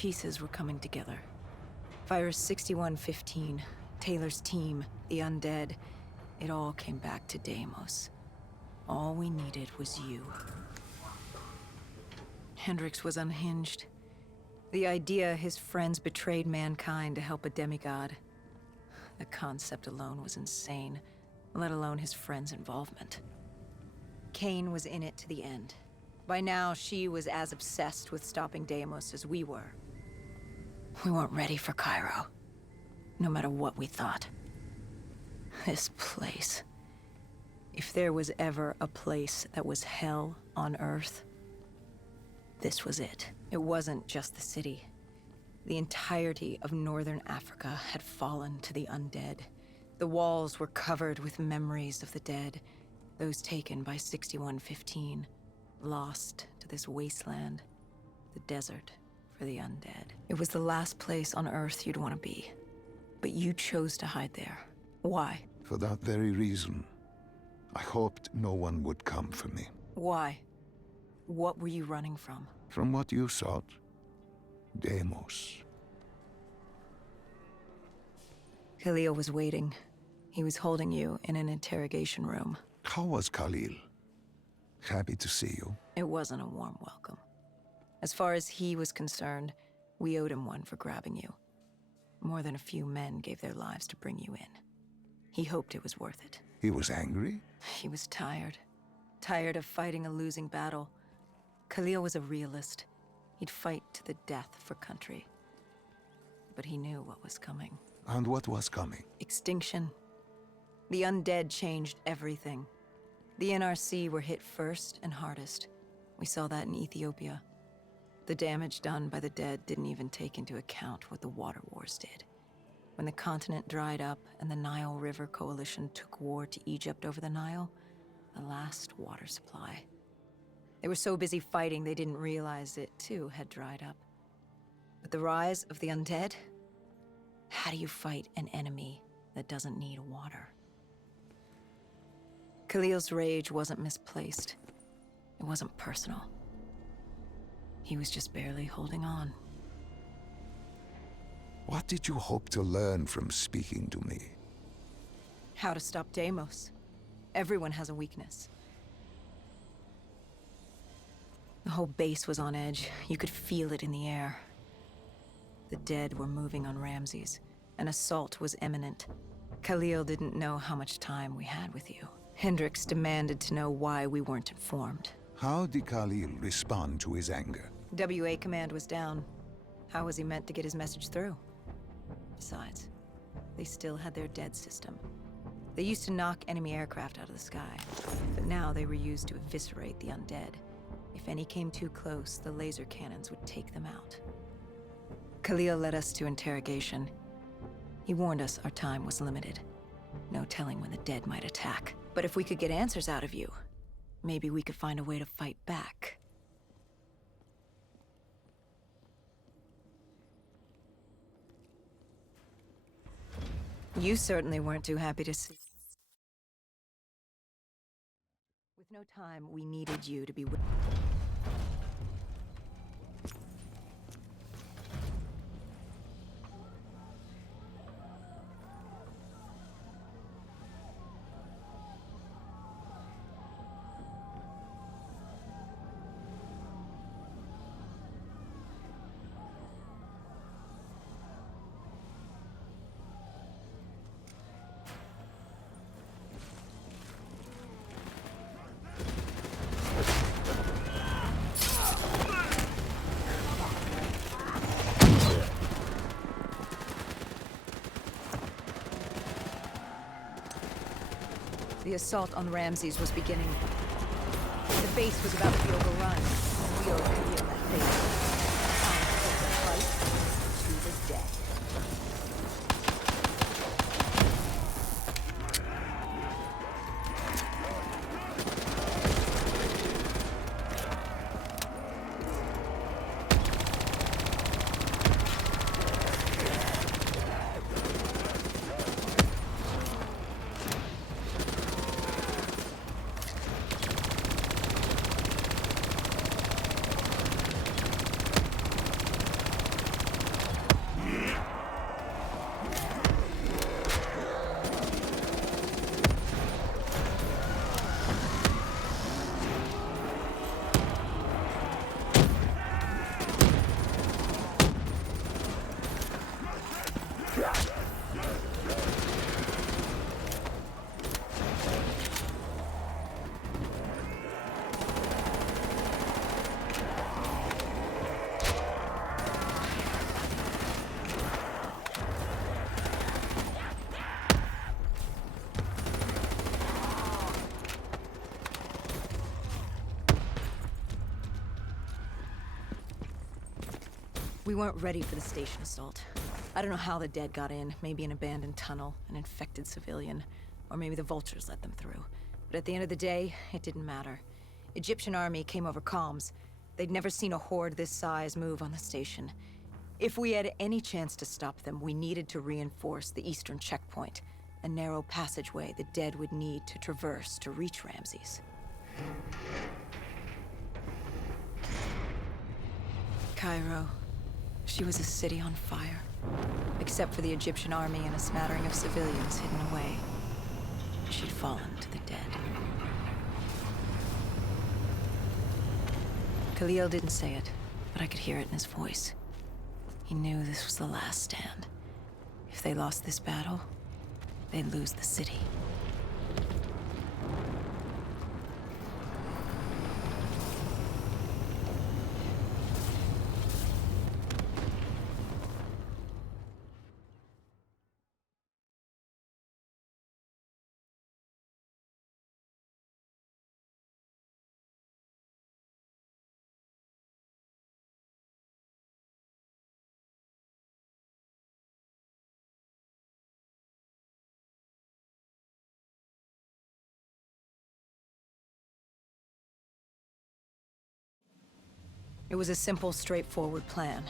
pieces were coming together. Virus 6115, Taylor's team, the undead. It all came back to Deimos. All we needed was you. Hendrix was unhinged. The idea his friends betrayed mankind to help a demigod. The concept alone was insane, let alone his friends' involvement. Kane was in it to the end. By now, she was as obsessed with stopping Deimos as we were. We weren't ready for Cairo, no matter what we thought. This place. If there was ever a place that was hell on Earth, this was it. It wasn't just the city. The entirety of northern Africa had fallen to the undead. The walls were covered with memories of the dead, those taken by 6115, lost to this wasteland, the desert for the undead. It was the last place on Earth you'd want to be, but you chose to hide there. Why? For that very reason, I hoped no one would come for me. Why? What were you running from? From what you sought, Deimos. Khalil was waiting. He was holding you in an interrogation room. How was Khalil? Happy to see you. It wasn't a warm welcome. As far as he was concerned, we owed him one for grabbing you. More than a few men gave their lives to bring you in. He hoped it was worth it. He was angry? He was tired. Tired of fighting a losing battle. Khalil was a realist. He'd fight to the death for country. But he knew what was coming. And what was coming? Extinction. The undead changed everything. The NRC were hit first and hardest. We saw that in Ethiopia. The damage done by the dead didn't even take into account what the water wars did. When the continent dried up and the Nile River Coalition took war to Egypt over the Nile, the last water supply. They were so busy fighting they didn't realize it too had dried up. But the rise of the undead? How do you fight an enemy that doesn't need water? Khalil's rage wasn't misplaced. It wasn't personal. He was just barely holding on. What did you hope to learn from speaking to me? How to stop Deimos. Everyone has a weakness. The whole base was on edge. You could feel it in the air. The dead were moving on Ramses. An assault was imminent. Khalil didn't know how much time we had with you. Hendrix demanded to know why we weren't informed. How did Khalil respond to his anger? WA command was down. How was he meant to get his message through? Besides, they still had their dead system. They used to knock enemy aircraft out of the sky, but now they were used to eviscerate the undead. If any came too close, the laser cannons would take them out. Khalil led us to interrogation. He warned us our time was limited. No telling when the dead might attack. But if we could get answers out of you, maybe we could find a way to fight back. You certainly weren't too happy to see. With no time, we needed you to be with. The assault on Ramses was beginning. The base was about to be overrun. We owed Khalil that favor. Time to put the fight to the death. weren't ready for the station assault. I don't know how the dead got in. Maybe an abandoned tunnel, an infected civilian, or maybe the vultures let them through. But at the end of the day, it didn't matter. Egyptian army came over comms. They'd never seen a horde this size move on the station. If we had any chance to stop them, we needed to reinforce the eastern checkpoint, a narrow passageway the dead would need to traverse to reach Ramses. Cairo. She was a city on fire, except for the Egyptian army and a smattering of civilians hidden away. She'd fallen to the dead. Khalil didn't say it, but I could hear it in his voice. He knew this was the last stand. If they lost this battle, they'd lose the city. It was a simple, straightforward plan.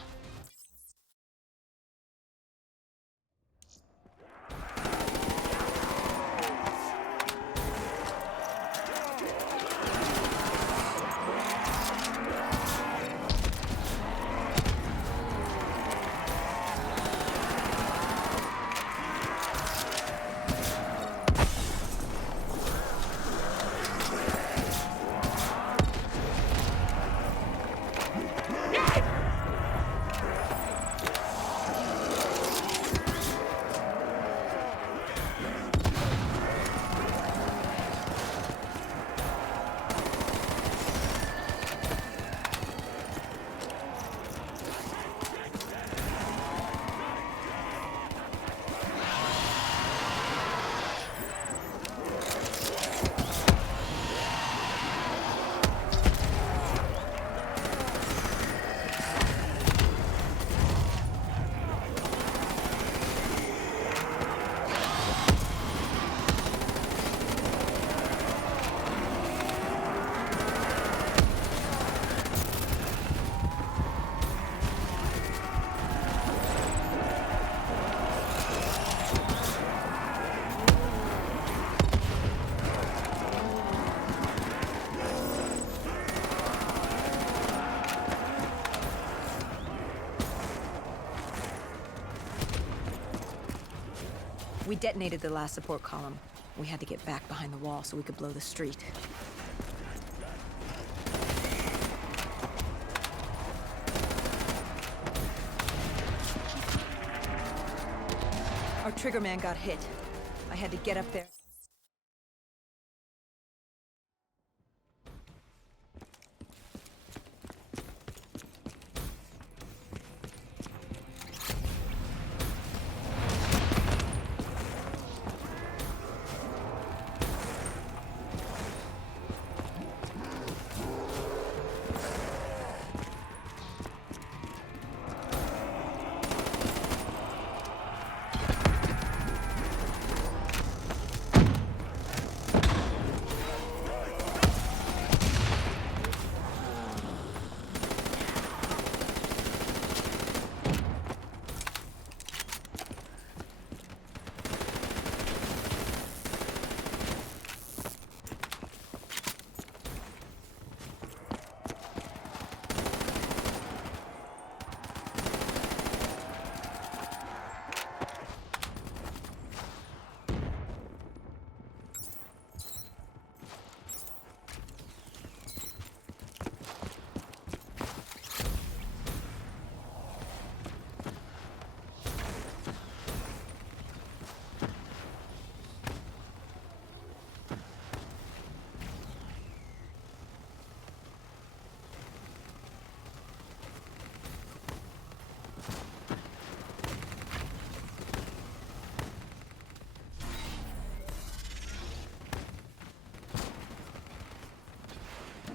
We detonated the last support column. We had to get back behind the wall so we could blow the street. Our triggerman got hit. I had to get up there.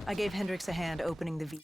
I gave Hendricks a hand opening the V.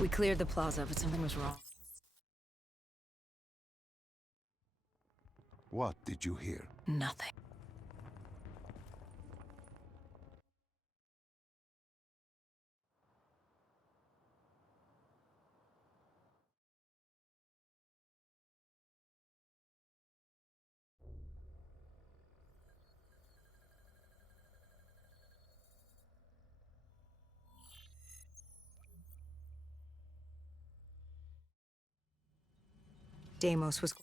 We cleared the plaza, but something was wrong. What did you hear? Nothing. Deimos was...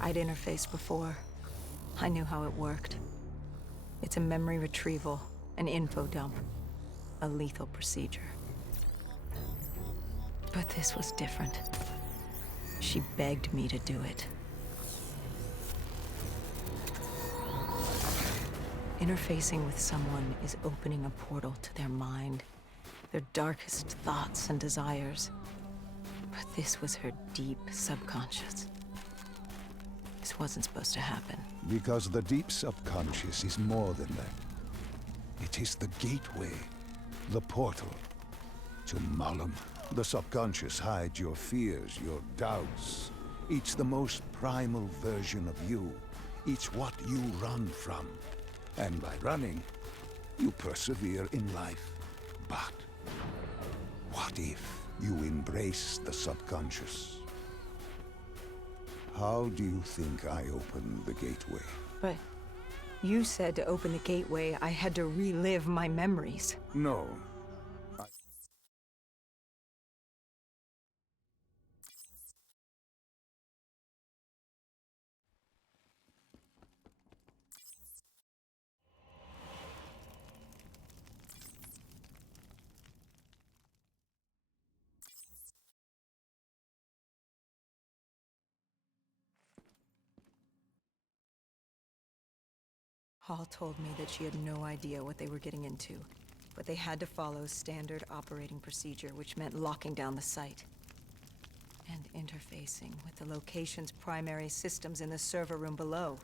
I'd interfaced before. I knew how it worked. It's a memory retrieval, an info dump, a lethal procedure. But this was different. She begged me to do it. Interfacing with someone is opening a portal to their mind, their darkest thoughts and desires. But this was her deep subconscious. This wasn't supposed to happen. Because the deep subconscious is more than that. It is the gateway, the portal to Malum. The subconscious hides your fears, your doubts. Each the most primal version of you. Each what you run from. And by running, you persevere in life. But what if you embrace the subconscious? How do you think I opened the gateway? But you said to open the gateway, I had to relive my memories. No. Hall told me that she had no idea what they were getting into, but they had to follow standard operating procedure, which meant locking down the site. And interfacing with the location's primary systems in the server room below.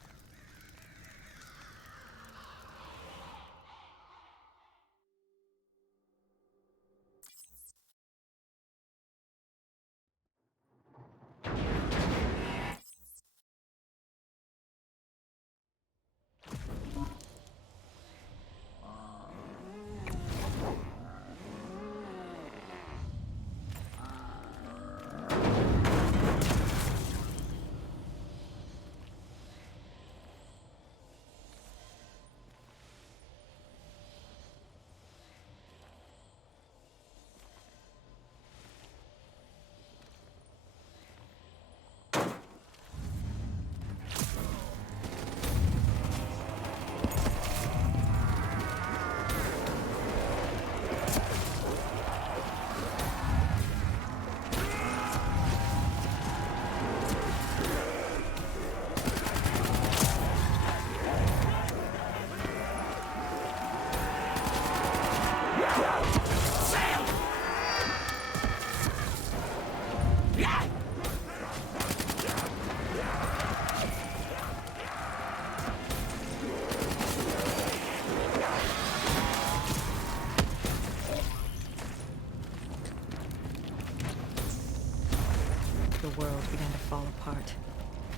the world began to fall apart.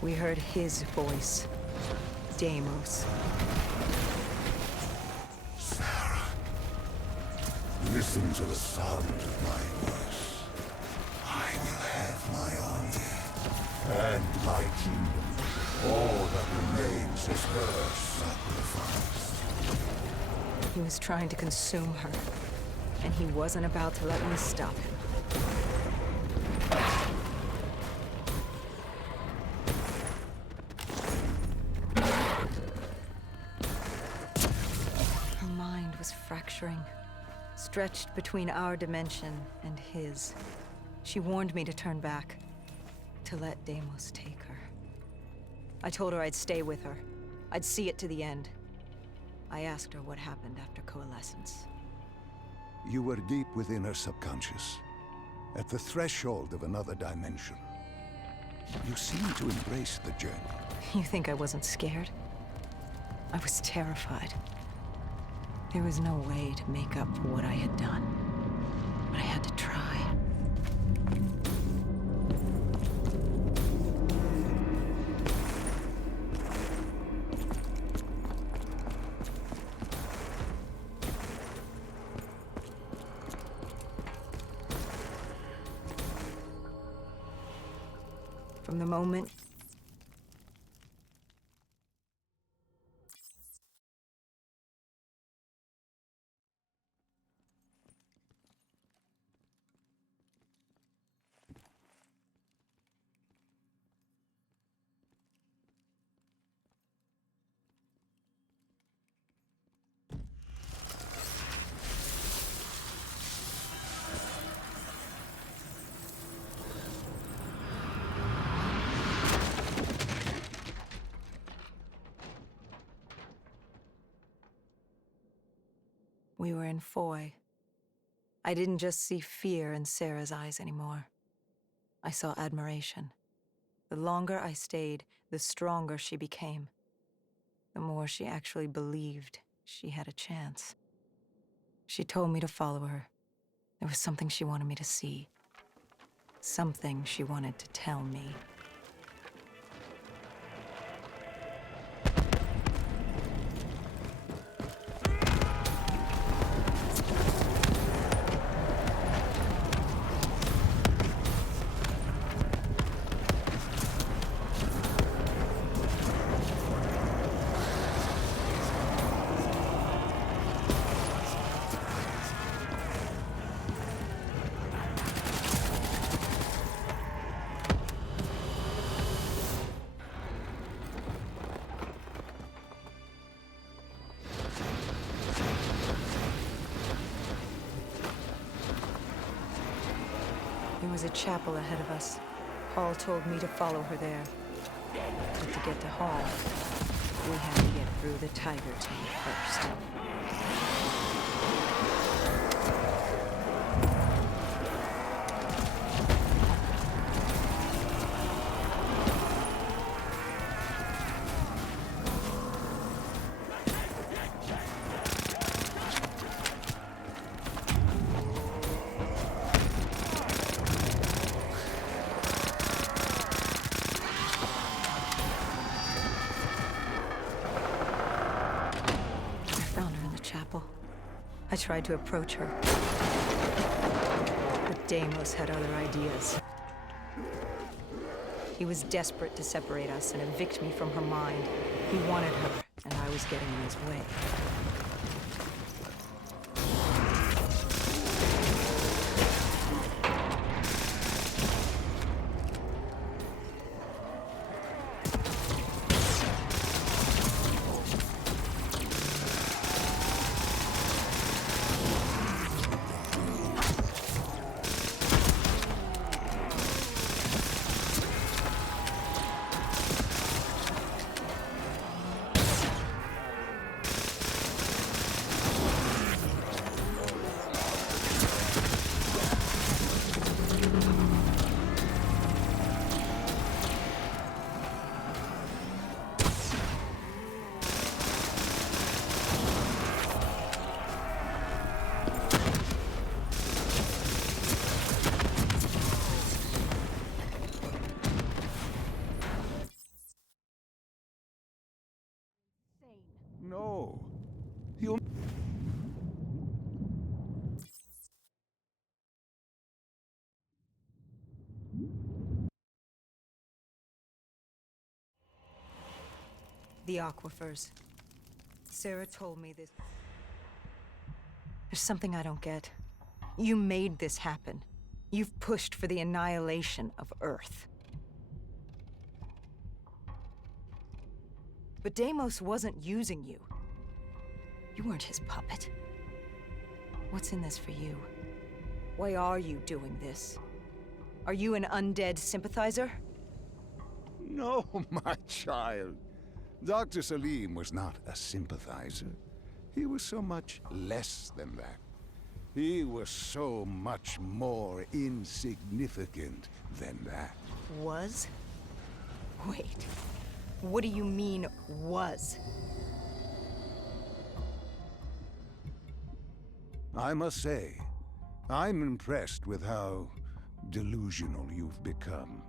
We heard his voice. Deimos. Sarah, listen to the sound of my voice. I will have my army and my kingdom. All that remains is her sacrifice. He was trying to consume her, and he wasn't about to let me stop him. Her mind was fracturing, stretched between our dimension and his. She warned me to turn back, to let Deimos take her. I told her I'd stay with her. I'd see it to the end. I asked her what happened after coalescence. You were deep within her subconscious, at the threshold of another dimension. You seemed to embrace the journey. You think I wasn't scared? I was terrified. There was no way to make up for what I had done, but I had to try. From the moment we were in Foy, I didn't just see fear in Sarah's eyes anymore. I saw admiration. The longer I stayed, the stronger she became. The more she actually believed she had a chance. She told me to follow her. There was something she wanted me to see. Something she wanted to tell me. There was a chapel ahead of us. Hall told me to follow her there. But to get to Hall, we had to get through the Tiger Team first. I tried to approach her, but Deimos had other ideas. He was desperate to separate us and evict me from her mind. He wanted her, and I was getting in his way. The aquifers. Sarah told me this. There's something I don't get. You made this happen. You've pushed for the annihilation of Earth. But Deimos wasn't using you. You weren't his puppet. What's in this for you? Why are you doing this? Are you an undead sympathizer? No, my child. Dr. Salim was not a sympathizer. He was so much less than that. He was so much more insignificant than that. Was? Wait. What do you mean, was? I must say, I'm impressed with how delusional you've become.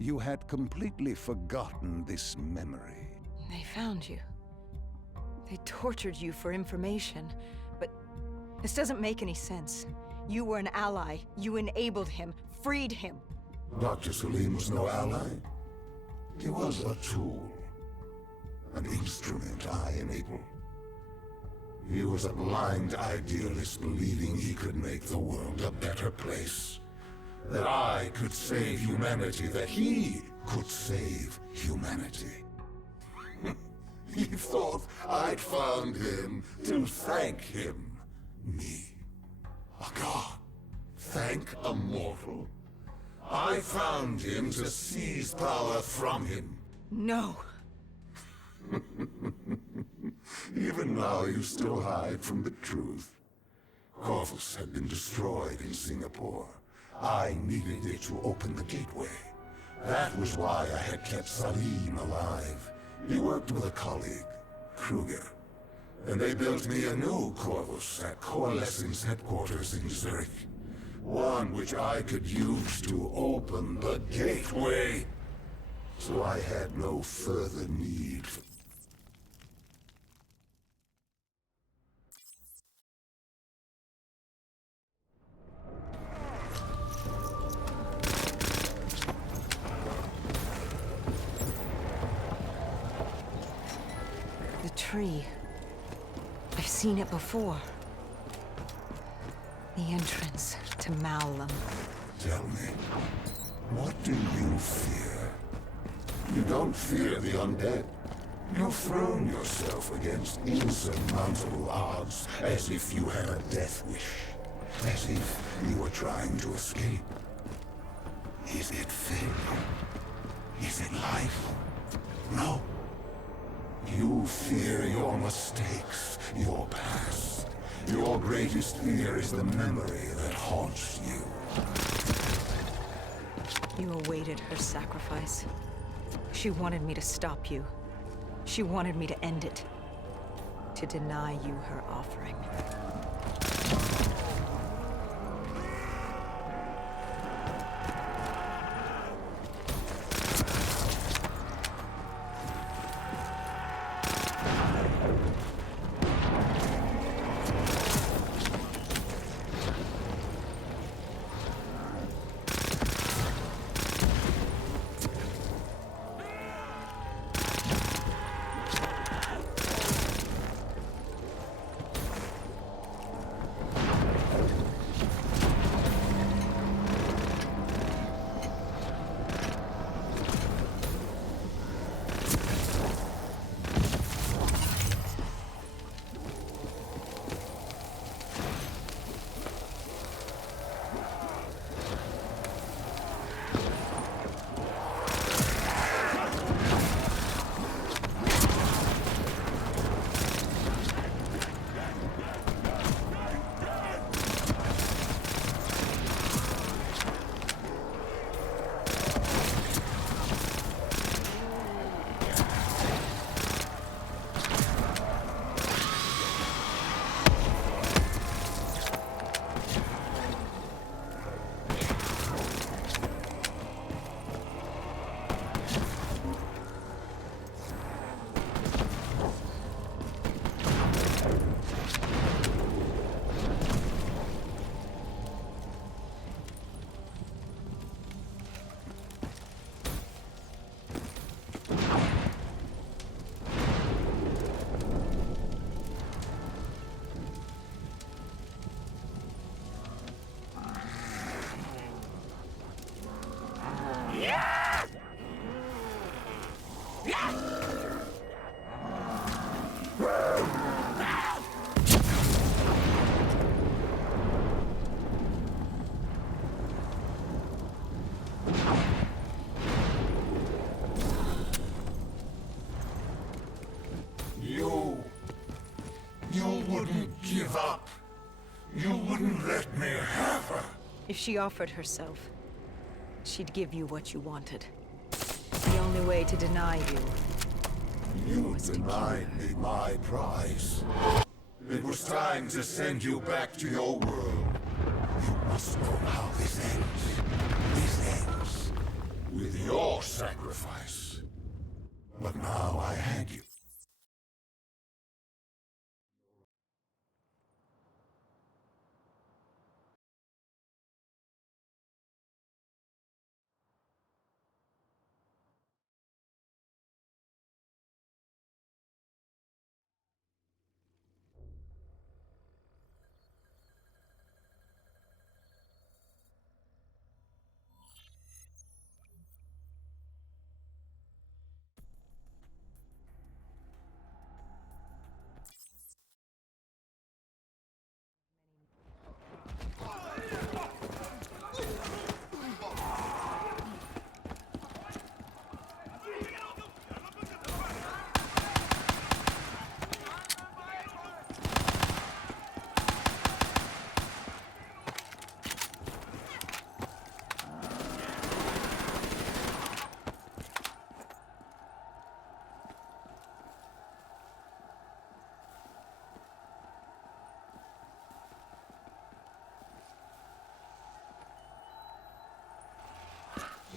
You had completely forgotten this memory. They found you. They tortured you for information, but this doesn't make any sense. You were an ally. You enabled him, freed him. Dr. Salim was no ally. He was a tool. An instrument I enabled. He was a blind idealist believing he could make the world a better place. That I could save humanity, that he could save humanity. He thought I'd found him to thank him. Me. A god. Thank a mortal. I found him to seize power from him. No. Even now you still hide from the truth. Corvus had been destroyed in Singapore. I needed it to open the gateway. That was why I had kept Salim alive. He worked with a colleague, Kruger. And they built me a new Corvus at Coalescence headquarters in Zurich. One which I could use to open the gateway. So I had no further need for... The tree. I've seen it before. The entrance to Malum. Tell me, what do you fear? You don't fear the undead. You've thrown yourself against insurmountable odds, as if you had a death wish. As if you were trying to escape. Is it failure? Is it life? No. You fear your mistakes, your past. Your greatest fear is the memory that haunts you. You awaited her sacrifice. She wanted me to stop you. She wanted me to end it. To deny you her offering. You wouldn't let me have her. If she offered herself, she'd give you what you wanted. The only way to deny you. You denied me my prize. It was time to send you back to your world. You must know how this ends. This ends with your sacrifice. But now I hand you.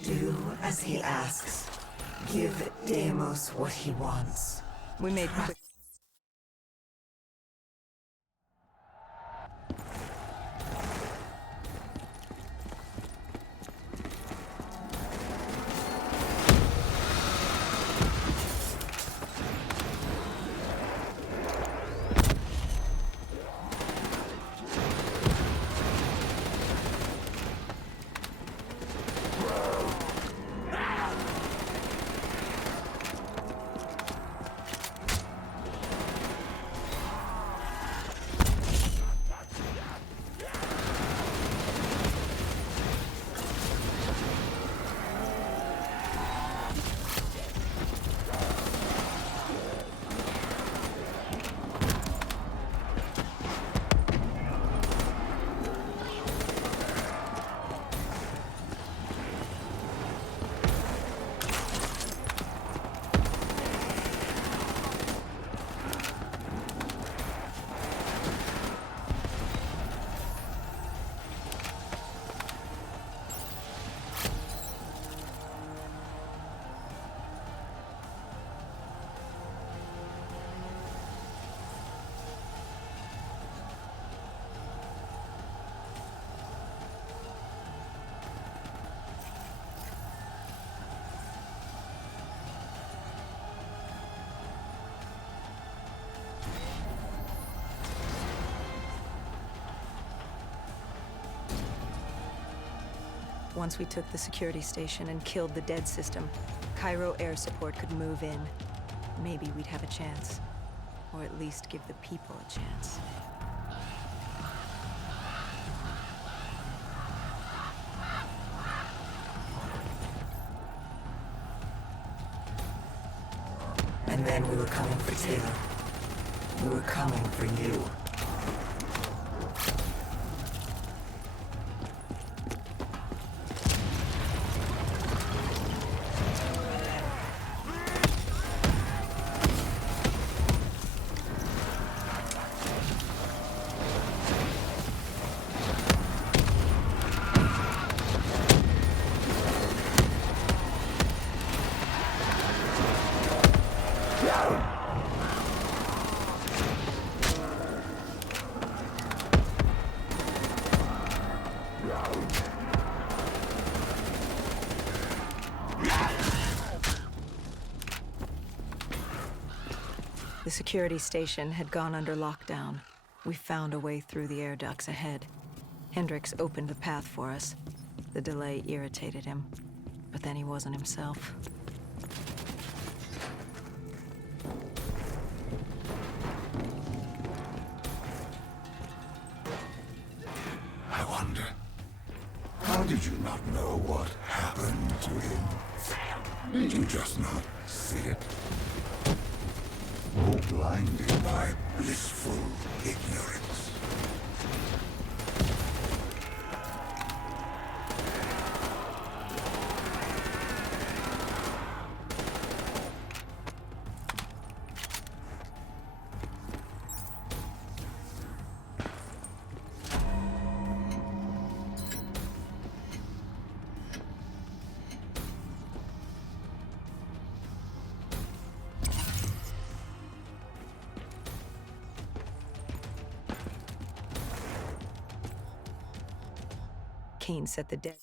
Do as he asks. Give Deimos what he wants. We made quick. Once we took the security station and killed the dead system, Cairo air support could move in. Maybe we'd have a chance. Or at least give the people a chance. And then we were coming for Taylor. We were coming for you. The security station had gone under lockdown. We found a way through the air ducts ahead. Hendricks opened the path for us. The delay irritated him, but then he wasn't himself. I wonder, how did you not know what happened to him? Did you just not see it? Oh, blinded by blissful ignorance. Cain set the dead.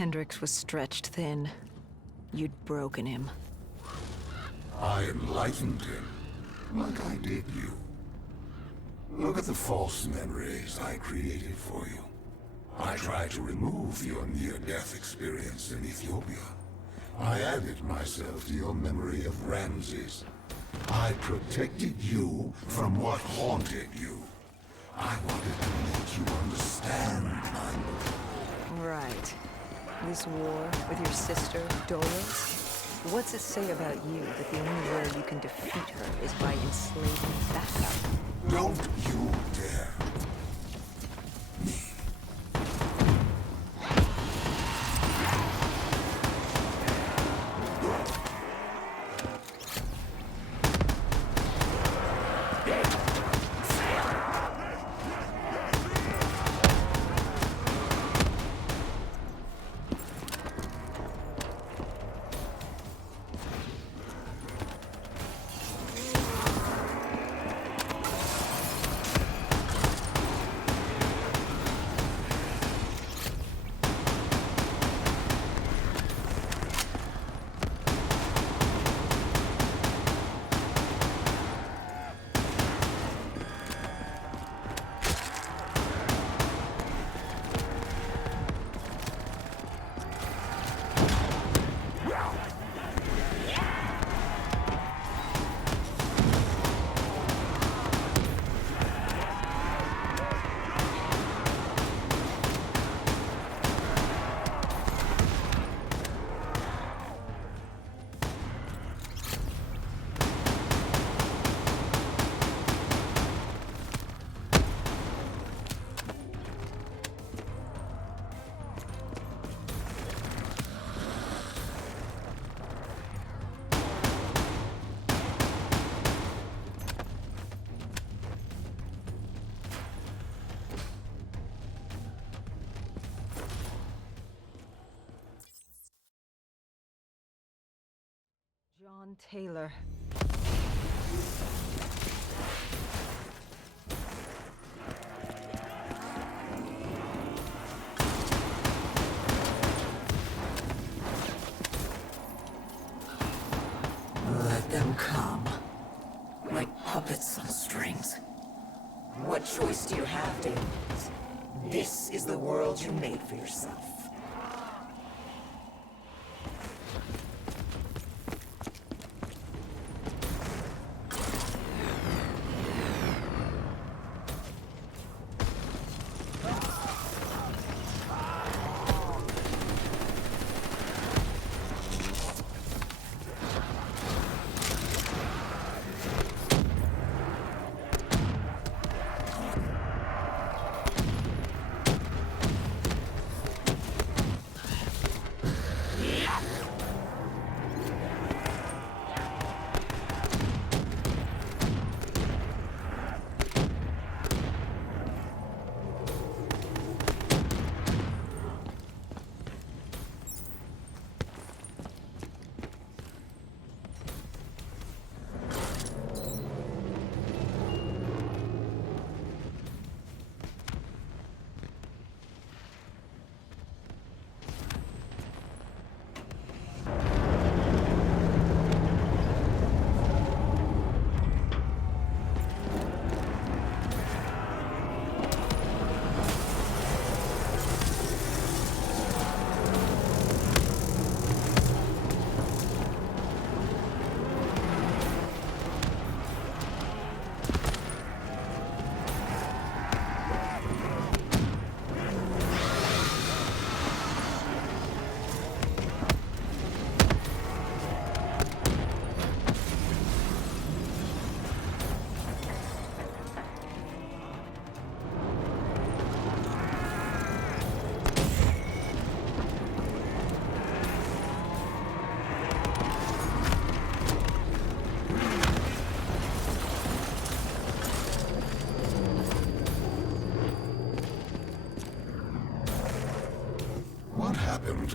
Hendrix was stretched thin. You'd broken him. I enlightened him, like I did you. Look at the false memories I created for you. I tried to remove your near-death experience in Ethiopia. I added myself to your memory of Ramses. I protected you from what haunted you. I wanted to make you understand, Right. This war with your sister, Dolores? What's it say about you that the only way you can defeat her is by enslaving backup? Don't you dare. John Taylor. Let them come. Like puppets on strings. What choice do you have, David? This is the world you made for yourself.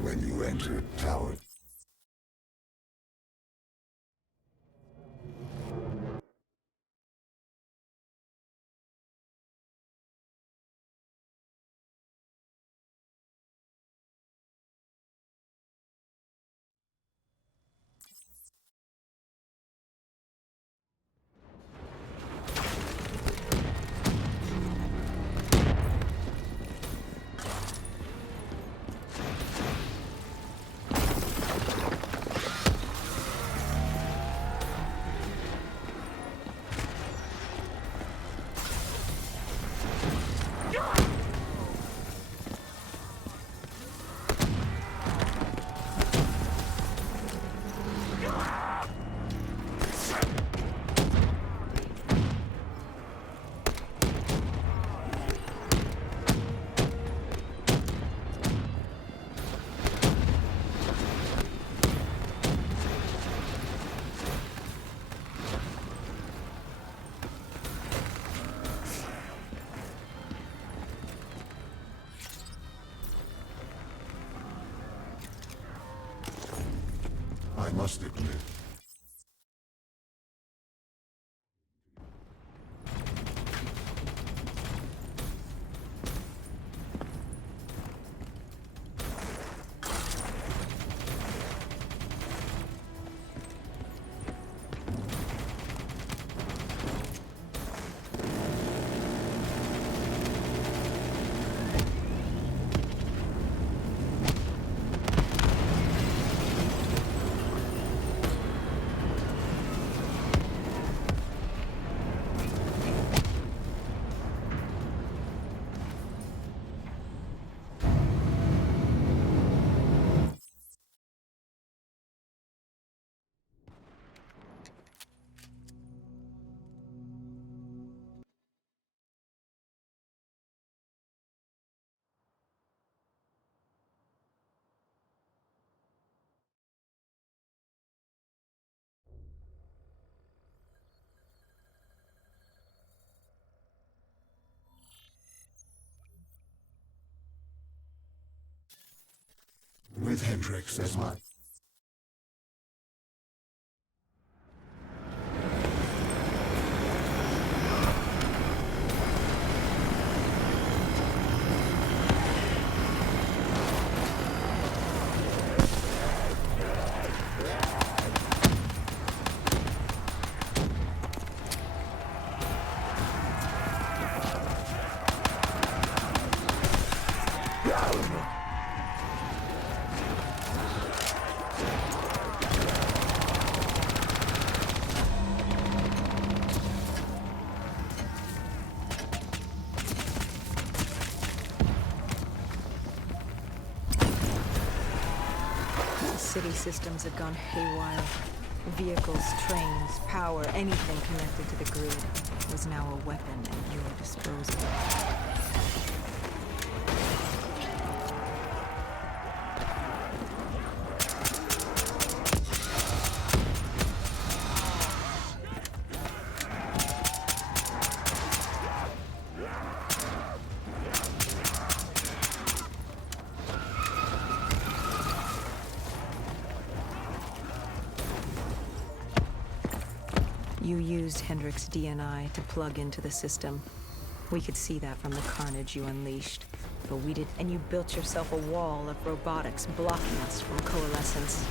moment when you entered Tower. I must admit, with Hendrix as my... City systems have gone haywire. Vehicles, trains, power, anything connected to the grid was now a weapon at your disposal. You used Hendrix DNI to plug into the system. We could see that from the carnage you unleashed. But we did, and you built yourself a wall of robotics blocking us from coalescence.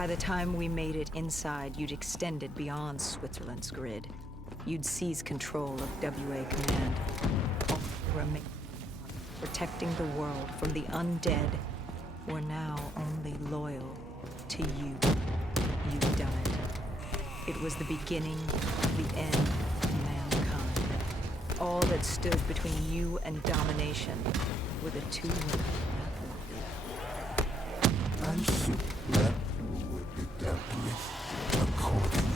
By the time we made it inside, you'd extended beyond Switzerland's grid. You'd seized control of WA Command. Protecting the world from the undead were now only loyal to you. You've done it. It was the beginning of the end of mankind. All that stood between you and domination were the two women. And soon that would be dealt with accordingly.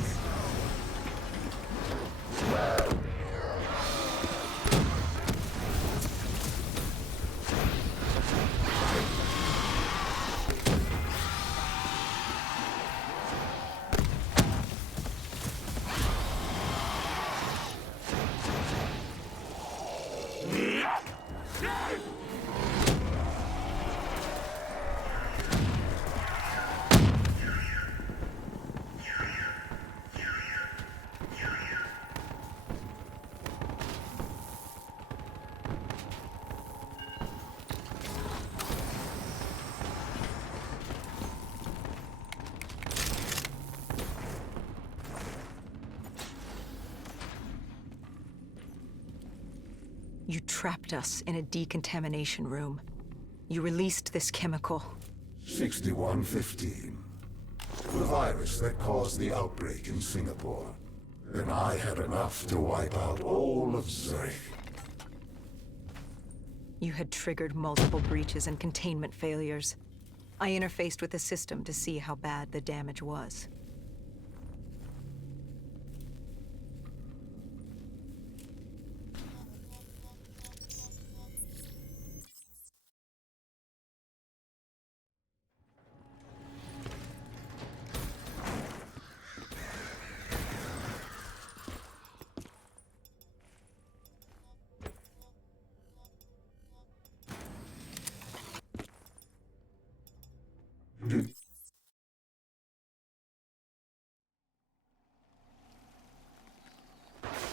You trapped us in a decontamination room. You released this chemical. 6115. The virus that caused the outbreak in Singapore. And I had enough to wipe out all of Zurich. You had triggered multiple breaches and containment failures. I interfaced with the system to see how bad the damage was.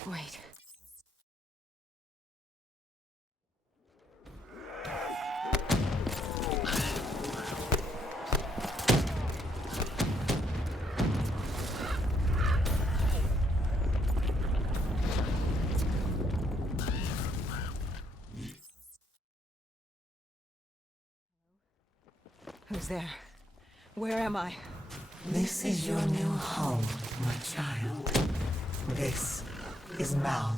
Wait. Who's there? Where am I? This is your new home, my child. This is Malum.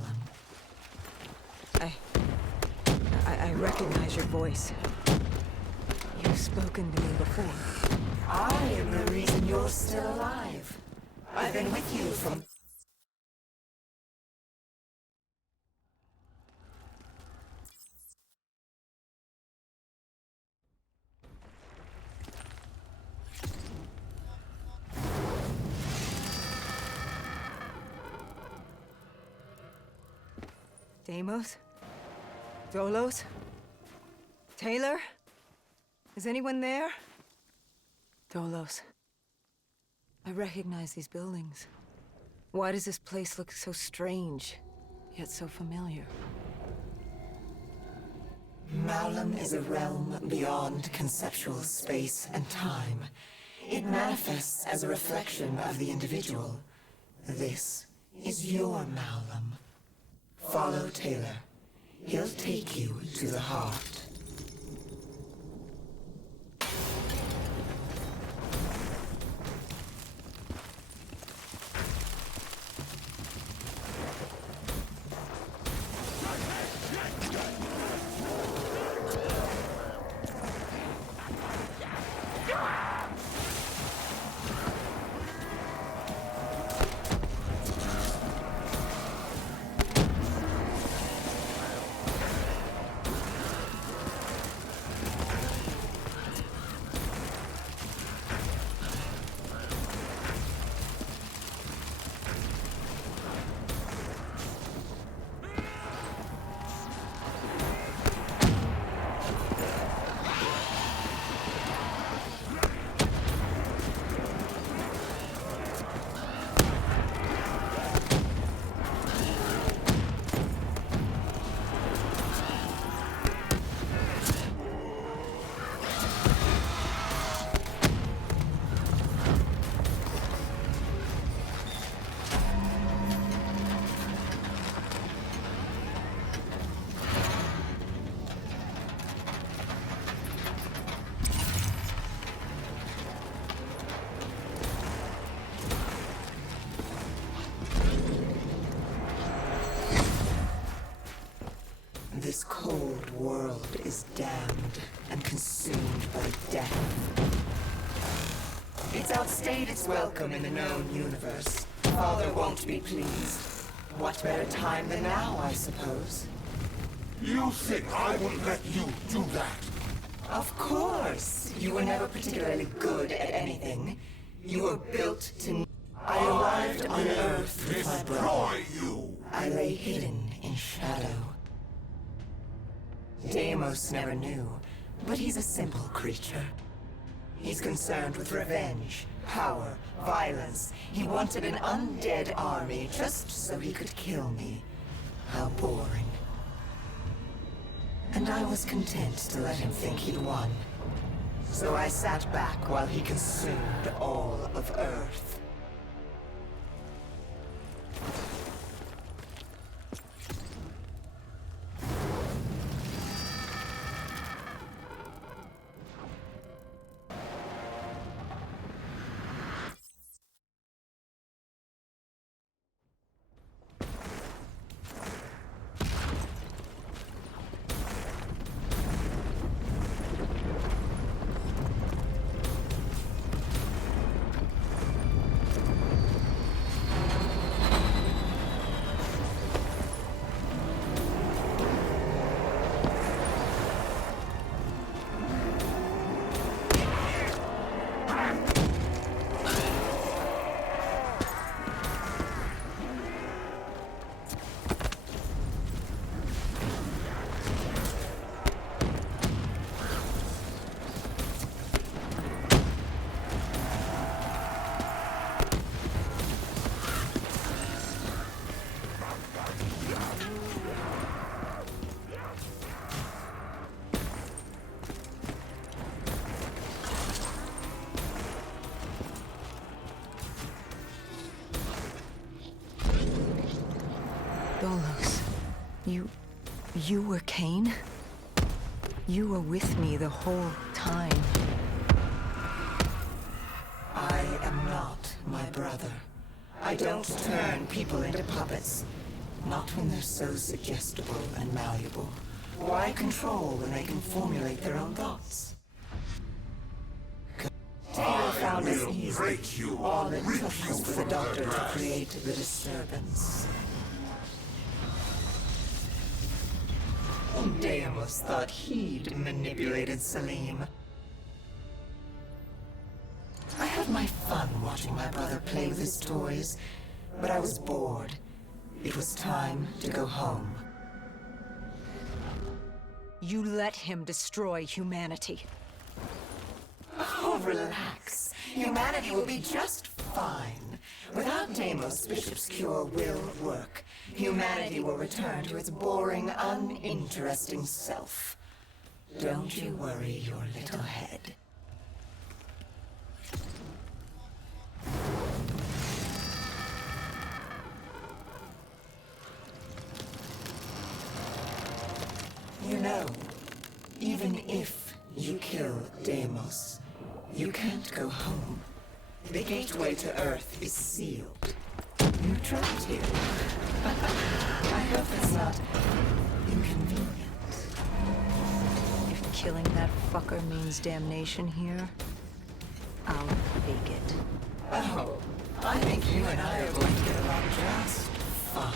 I recognize your voice. You've spoken to me before. I am the reason you're still alive. I've been with you from... Deimos? Dolos? Taylor? Is anyone there? Dolos. I recognize these buildings. Why does this place look so strange, yet so familiar? Malum is a realm beyond conceptual space and time. It manifests as a reflection of the individual. This is your Malum. Follow Taylor. He'll take you to the heart. outstayed its welcome in the known universe. Father won't be pleased. What better time than now, I suppose? You think I will let you do that? Of course. You were never particularly good at anything. You were built to... I arrived on Earth with my brother. Destroy you! I lay hidden in shadow. Deimos never knew, but he's a simple creature. He's concerned with revenge, power, violence. He wanted an undead army just so he could kill me. How boring. And I was content to let him think he'd won. So I sat back while he consumed all of Earth. Bolos, you were Kane? You were with me the whole time. I am not my brother. I don't turn people into puppets. Not when they're so suggestible and malleable. Why control when they can formulate their own thoughts? Taylor found us easy. Break you, All it rip took you was for the from doctor to grass. create the disturbance. Deimos thought he'd manipulated Salim. I had my fun watching my brother play with his toys, but I was bored. It was time to go home. You let him destroy humanity. Oh, relax. Humanity will be just fine. Without Deimos, Bishop's cure will work. Humanity will return to its boring, uninteresting self. Don't you worry your little head. You know, even if you kill Deimos, you can't go home. The gateway to Earth is sealed. You trapped here. I hope that's not inconvenient. If killing that fucker means damnation here, I'll take it. Oh, I think you and I are going to get along just fine.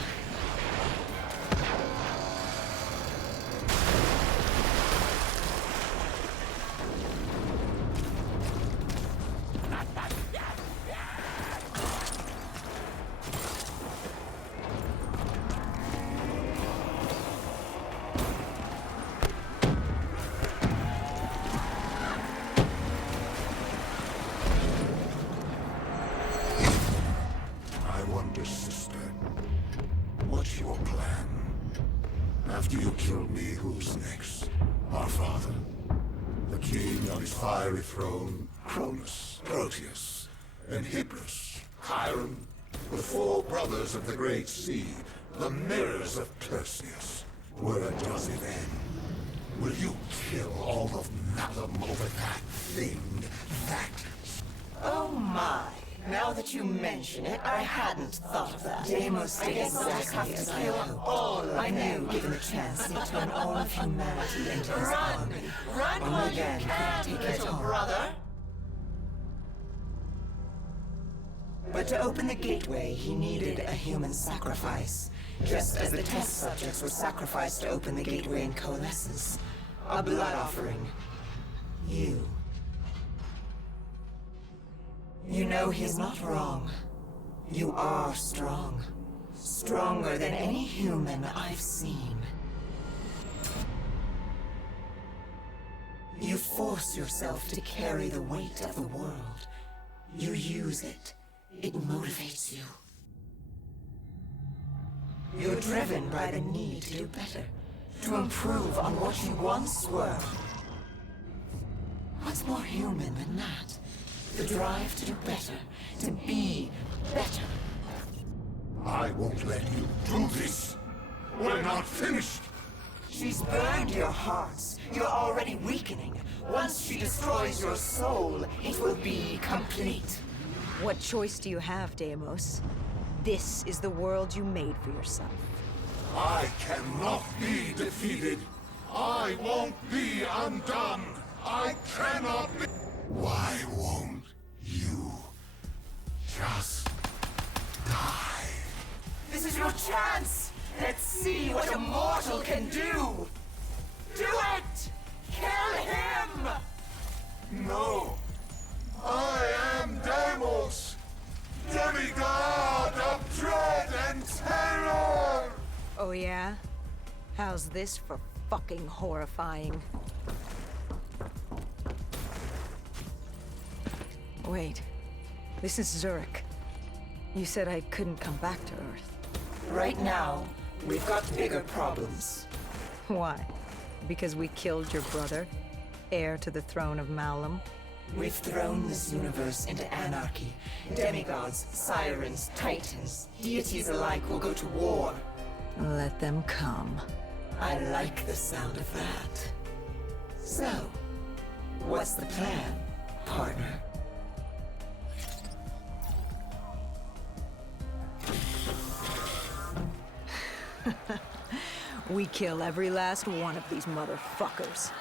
I wonder, sister, what's your plan? After you kill me, who's next? Our father? The king on his fiery throne? Cronus, Proteus, and Hybris, Chiron? The four brothers of the Great Sea, the mirrors of Perseus. Where does it end? Will you kill all of them over that thing? That... Oh my. Now that you mention it, I hadn't thought of that. Deimos did exactly as I hoped. I knew, given the chance, he'd turn all of humanity into his army. Run while you can, little brother. But to open the gateway, he needed a human sacrifice. Just as the test subjects were sacrificed to open the gateway in Coalescence. A blood offering. You. You know he's not wrong. You are strong. Stronger than any human I've seen. You force yourself to carry the weight of the world. You use it. It motivates you. You're driven by the need to do better. To improve on what you once were. What's more human than that? The drive to do better. To be better. I won't let you do this. We're not finished. She's burned your hearts. You're already weakening. Once she destroys your soul, it will be complete. What choice do you have, Deimos? This is the world you made for yourself. I cannot be defeated. I won't be undone. I cannot be... Why won't you just die? This is your chance! Let's see what a mortal can do! Do it! Kill him! No. I am Deimos, demigod of dread and terror! Oh yeah? How's this for fucking horrifying? Wait. This is Zurich. You said I couldn't come back to Earth. Right now, we've got bigger problems. Why? Because we killed your brother? Heir to the throne of Malum? We've thrown this universe into anarchy. Demigods, sirens, titans, deities alike will go to war. Let them come. I like the sound of that. So, what's the plan, partner? We kill every last one of these motherfuckers.